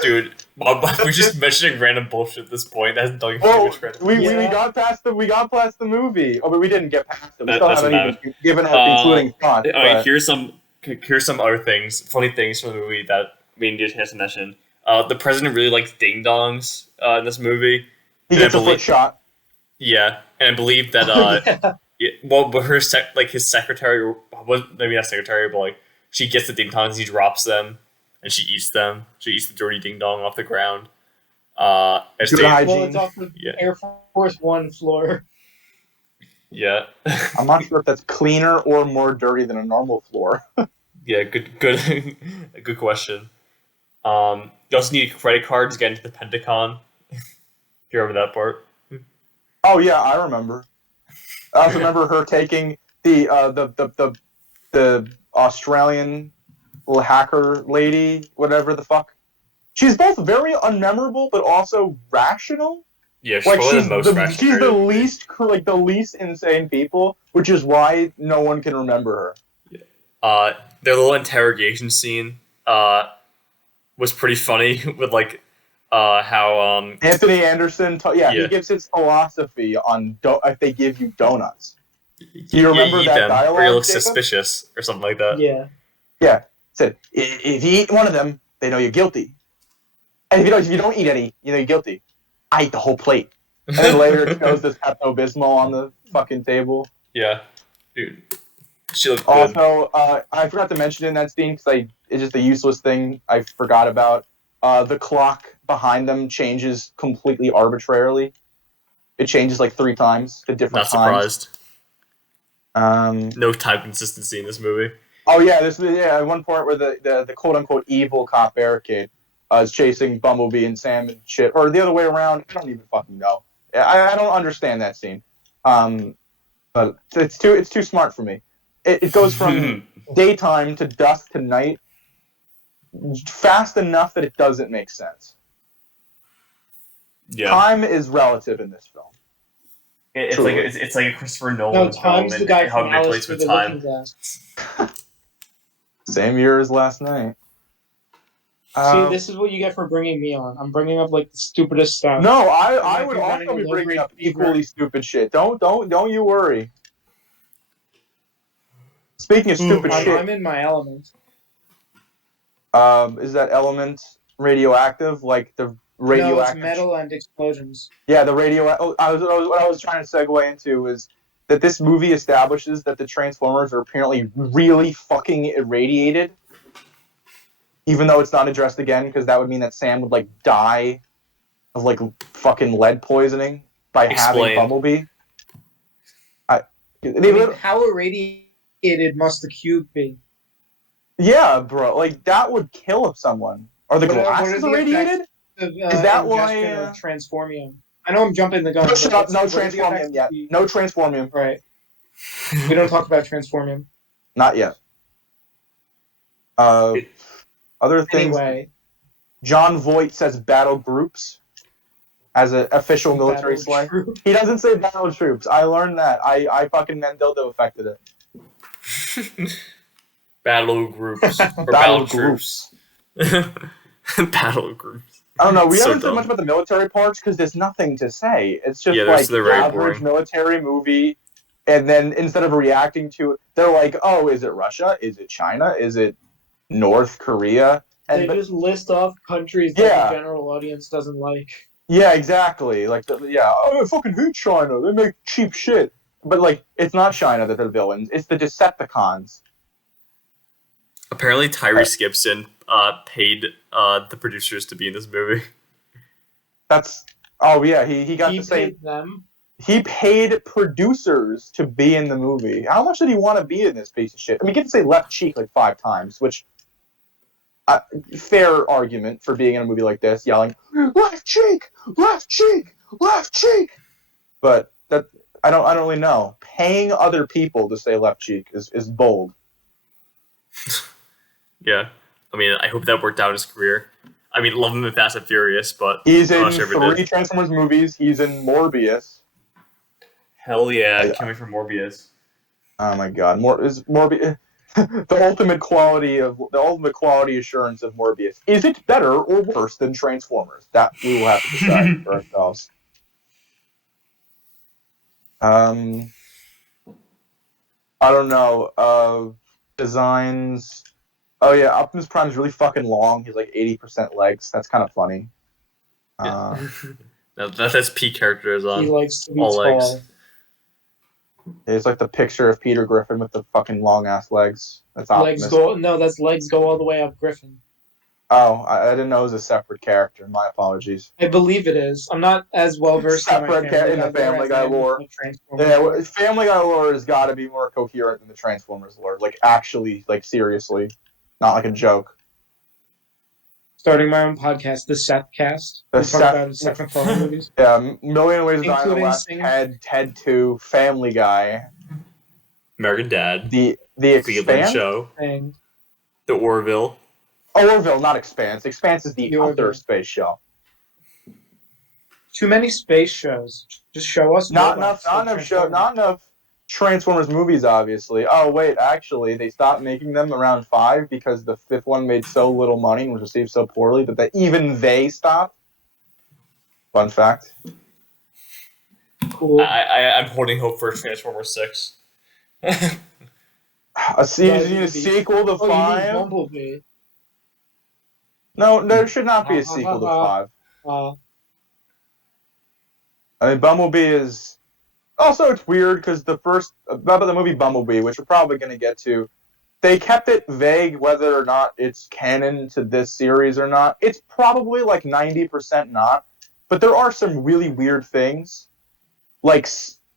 Dude, we're just mentioning random bullshit at this point. That's nothing to do with random. We got past the movie. Oh, but we didn't get past it. We still haven't even given our concluding thoughts. Alright, here's some other things, funny things from the movie that we didn't get a chance to mention. The president really likes ding dongs in this movie. He gets a foot shot. Yeah, and I believe that but his secretary, maybe not secretary, but like she gets the ding dongs, he drops them, and she eats them. She eats the dirty ding dong off the ground. It's off the Air Force One floor. Yeah. I'm not sure if that's cleaner or more dirty than a normal floor. Yeah, good good question. You also need credit cards to get into the Pentagon. Do you remember that part? Oh yeah, I remember. I also remember her taking the Australian little hacker lady, whatever the fuck. She's both very unmemorable, but also rational. Yeah, she's probably the most rational. She's the least insane people, which is why no one can remember her. Yeah. Their little interrogation scene was pretty funny with how Anthony Anderson he gives his philosophy on if they give you donuts. Do you remember that dialogue? Or you look suspicious or something like that. Yeah. Yeah. Said if you eat one of them, they know you're guilty. And if you don't eat any, you know you're guilty. I ate the whole plate. And then later it shows this Pepto-Bismol on the fucking table. Yeah. Dude. She looked good. Also, I forgot to mention in that scene because it's just a useless thing I forgot about. The clock behind them changes completely arbitrarily. It changes like 3 times to different times. Not surprised. No time consistency in this movie. Oh yeah, one part where the quote unquote evil cop barricade is chasing Bumblebee and Sam and shit, or the other way around. I don't even fucking know. I don't understand that scene. But it's too smart for me. It goes from daytime to dusk to night fast enough that it doesn't make sense. Yeah. Time is relative in this film. It's like a Christopher Nolan film and how it manipulates with time. Same year as last night. See, this is what you get for bringing me on. I'm bringing up like the stupidest stuff. No, I would also be bringing up equally stupid shit. Don't you worry. Speaking of stupid shit, I'm in my element. Is that element radioactive? Like the radioactive? No, it's metal and explosions. Yeah, the radio. What I was trying to segue into is that this movie establishes that the Transformers are apparently really fucking irradiated. Even though it's not addressed again, because that would mean that Sam would die of fucking lead poisoning by having Bumblebee. How irradiated must the cube be? Yeah, bro. That would kill someone. Are the glasses irradiated? Is that why? Transformium. I know I'm jumping the gun. No transformium yet. No transformium. Right. We don't talk about transformium. Not yet. Other things. Anyway. John Voight says battle groups as an official military slang. He doesn't say battle troops. I learned that. I fucking Mendoza affected it. Battle groups. Or battle troops. Battle groups. I don't know. We haven't said much about the military parts because there's nothing to say. It's just average military movie. And then instead of reacting to it, they're like, oh, is it Russia? Is it China? Is it North Korea? And they just list off countries that the general audience doesn't like. Yeah, exactly. Oh, I fucking hate China. They make cheap shit. But, it's not China that are the villains. It's the Decepticons. Apparently, Tyrese Gibson paid the producers to be in this movie. He got to say paid them. he paid producers to be in the movie. How much did he want to be in this piece of shit? I mean, he get to say left cheek like 5 times, which fair argument for being in a movie like this, yelling left cheek, left cheek, left cheek. But that I don't really know. Paying other people to say left cheek is bold. Yeah, I mean, I hope that worked out in his career. I mean, love him in Fast and Furious, but He's I'm in not sure if it 3 did. Transformers movies. He's in Morbius. Hell yeah, coming from Morbius. Oh my god, Morbius. the ultimate quality assurance of Morbius. Is it better or worse than Transformers? That we will have to decide for ourselves. I don't know. Designs. Oh yeah, Optimus Prime is really fucking long. He's like 80% legs. That's kind of funny. Yeah. That's peak characters on He likes to be all tall. legs. It's like the picture of Peter Griffin with the fucking long ass legs. That's Optimus. That's legs go all the way up Griffin. Oh, I didn't know it was a separate character. My apologies. I believe it is. I'm not as well versed in the Family Guy lore. Yeah, Family Guy lore has got to be more coherent than the Transformers lore. Like actually, like seriously, not like a joke. Starting my own podcast, the Decepticons. We talk about Seth MacFarlane movies. Yeah, Million Ways to Die in the Including West, singing. Ted 2, Family Guy, American Dad, the Cleveland Expanse Show, And the Orville. Orville, not Expanse. Expanse is the The other Orville. space show. too many space shows. Just show us Not robots enough. like Not enough Transformers movies. Obviously. Oh wait, actually, they stopped making them around 5 because the 5th one made so little money and was received so poorly that even they stopped. Fun fact. Cool. I'm holding hope for Transformers 6. A sequel to 5? You mean Bumblebee. No, there should not be a sequel to 5. I mean, Bumblebee is... Also, it's weird because the movie Bumblebee, which we're probably going to get to, they kept it vague whether or not it's canon to this series or not. It's probably like 90% not, but there are some really weird things. Like,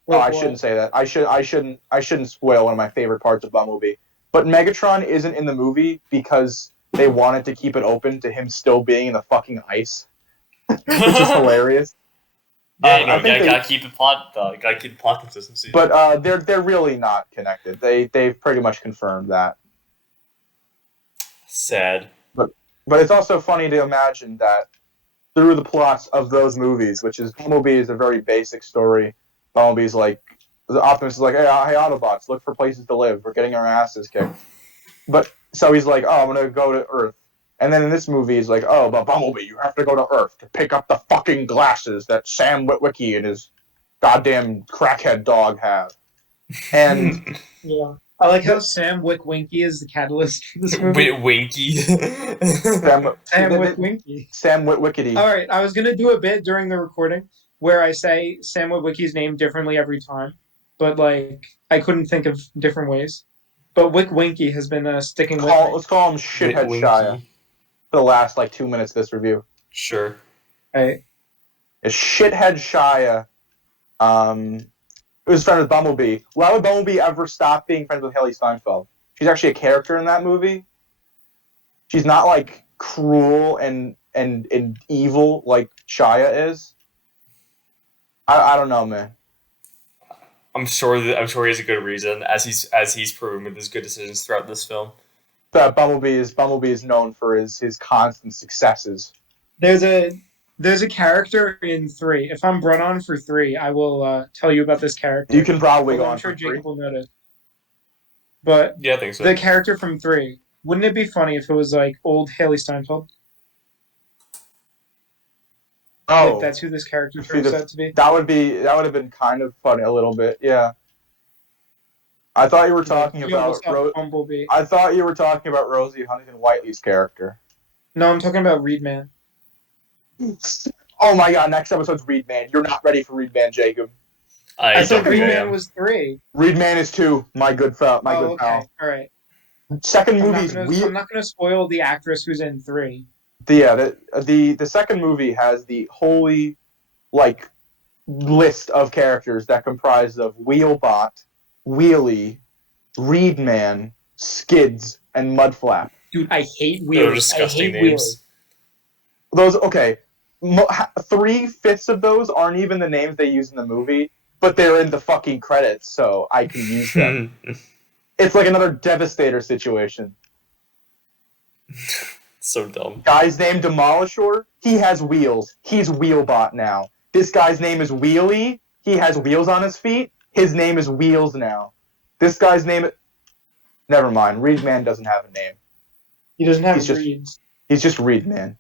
I shouldn't say that. I shouldn't spoil one of my favorite parts of Bumblebee. But Megatron isn't in the movie because they wanted to keep it open to him still being in the fucking ice, which is hilarious. Yeah, gotta keep the plot. Gotta keep the plot consistency. But they're really not connected. They've pretty much confirmed that. Sad. But it's also funny to imagine that through the plots of those movies, which is Bumblebee is a very basic story. Bumblebee's like, the Optimus is like, hey Autobots, look for places to live. We're getting our asses kicked. But so he's like, oh, I'm gonna go to Earth. And then in this movie, he's like, oh, but Bumblebee, you have to go to Earth to pick up the fucking glasses that Sam Witwicky and his goddamn crackhead dog have. And yeah, I like how Sam Witwicky is the catalyst for this movie. Winky. Sam Witwicky. Sam Witwicky. All right, I was gonna do a bit during the recording where I say Sam Witwicky's name differently every time, but like I couldn't think of different ways. But Witwicky has been sticking with me. Let's call him Shithead Shia for the last 2 minutes of this review. Sure. Right. Shithead Shia was friends with Bumblebee. Why would Bumblebee ever stop being friends with Haley Steinfeld? She's actually a character in that movie. She's not cruel and evil like Shia is. I don't know, man. I'm sure he has a good reason, as he's proven with his good decisions throughout this film. That Bumblebee is known for his constant successes. There's a character in 3. If I'm brought on for 3, I will tell you about this character. You can probably go on. I'm sure for 3. Jacob will notice. But yeah, I think so. The character from 3. Wouldn't it be funny if it was old Haley Steinfeld? Oh, that's who this character turns out to be. That would have been kind of funny a little bit, yeah. I thought you were talking about Bumblebee. I thought you were talking about Rosie Huntington-Whiteley's character. No, I'm talking about Reedman. Oh my god! Next episode's Reedman. You're not ready for Reedman, Jacob. I thought Reedman was 3. Reedman is 2. My good pal. Okay. All right. Second I'm movie's I'm not gonna spoil the actress who's in 3. the second movie has the holy like list of characters that comprise of Wheelbot, Wheelie, Reedman, Skids, and Mudflap. Dude, I hate They're Wheelie. I disgusting hate names. Those okay. 3/5 of those aren't even the names they use in the movie, but they're in the fucking credits, so I can use them. It's like another Devastator situation. So dumb. Guy's named Demolisher. He has wheels. He's Wheelbot now. This guy's name is Wheelie. He has wheels on his feet. His name is Wheels now. This guy's name. Never mind. Reedman doesn't have a name. He doesn't have He's just- reeds. He's just Reedman.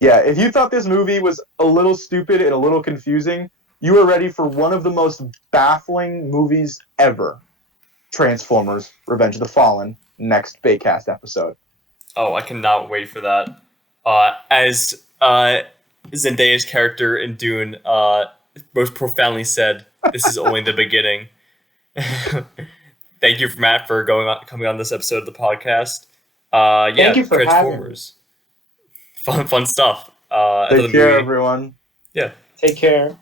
Yeah, if you thought this movie was a little stupid and a little confusing, you are ready for one of the most baffling movies ever. Transformers: Revenge of the Fallen, next Baycast episode. Oh, I cannot wait for that. As Zendaya's character in Dune most profoundly said, "This is only the beginning." Thank you, Matt, for coming on this episode of the podcast. Thank you for Transformers. Fun stuff. Take care, everyone. Yeah. Take care.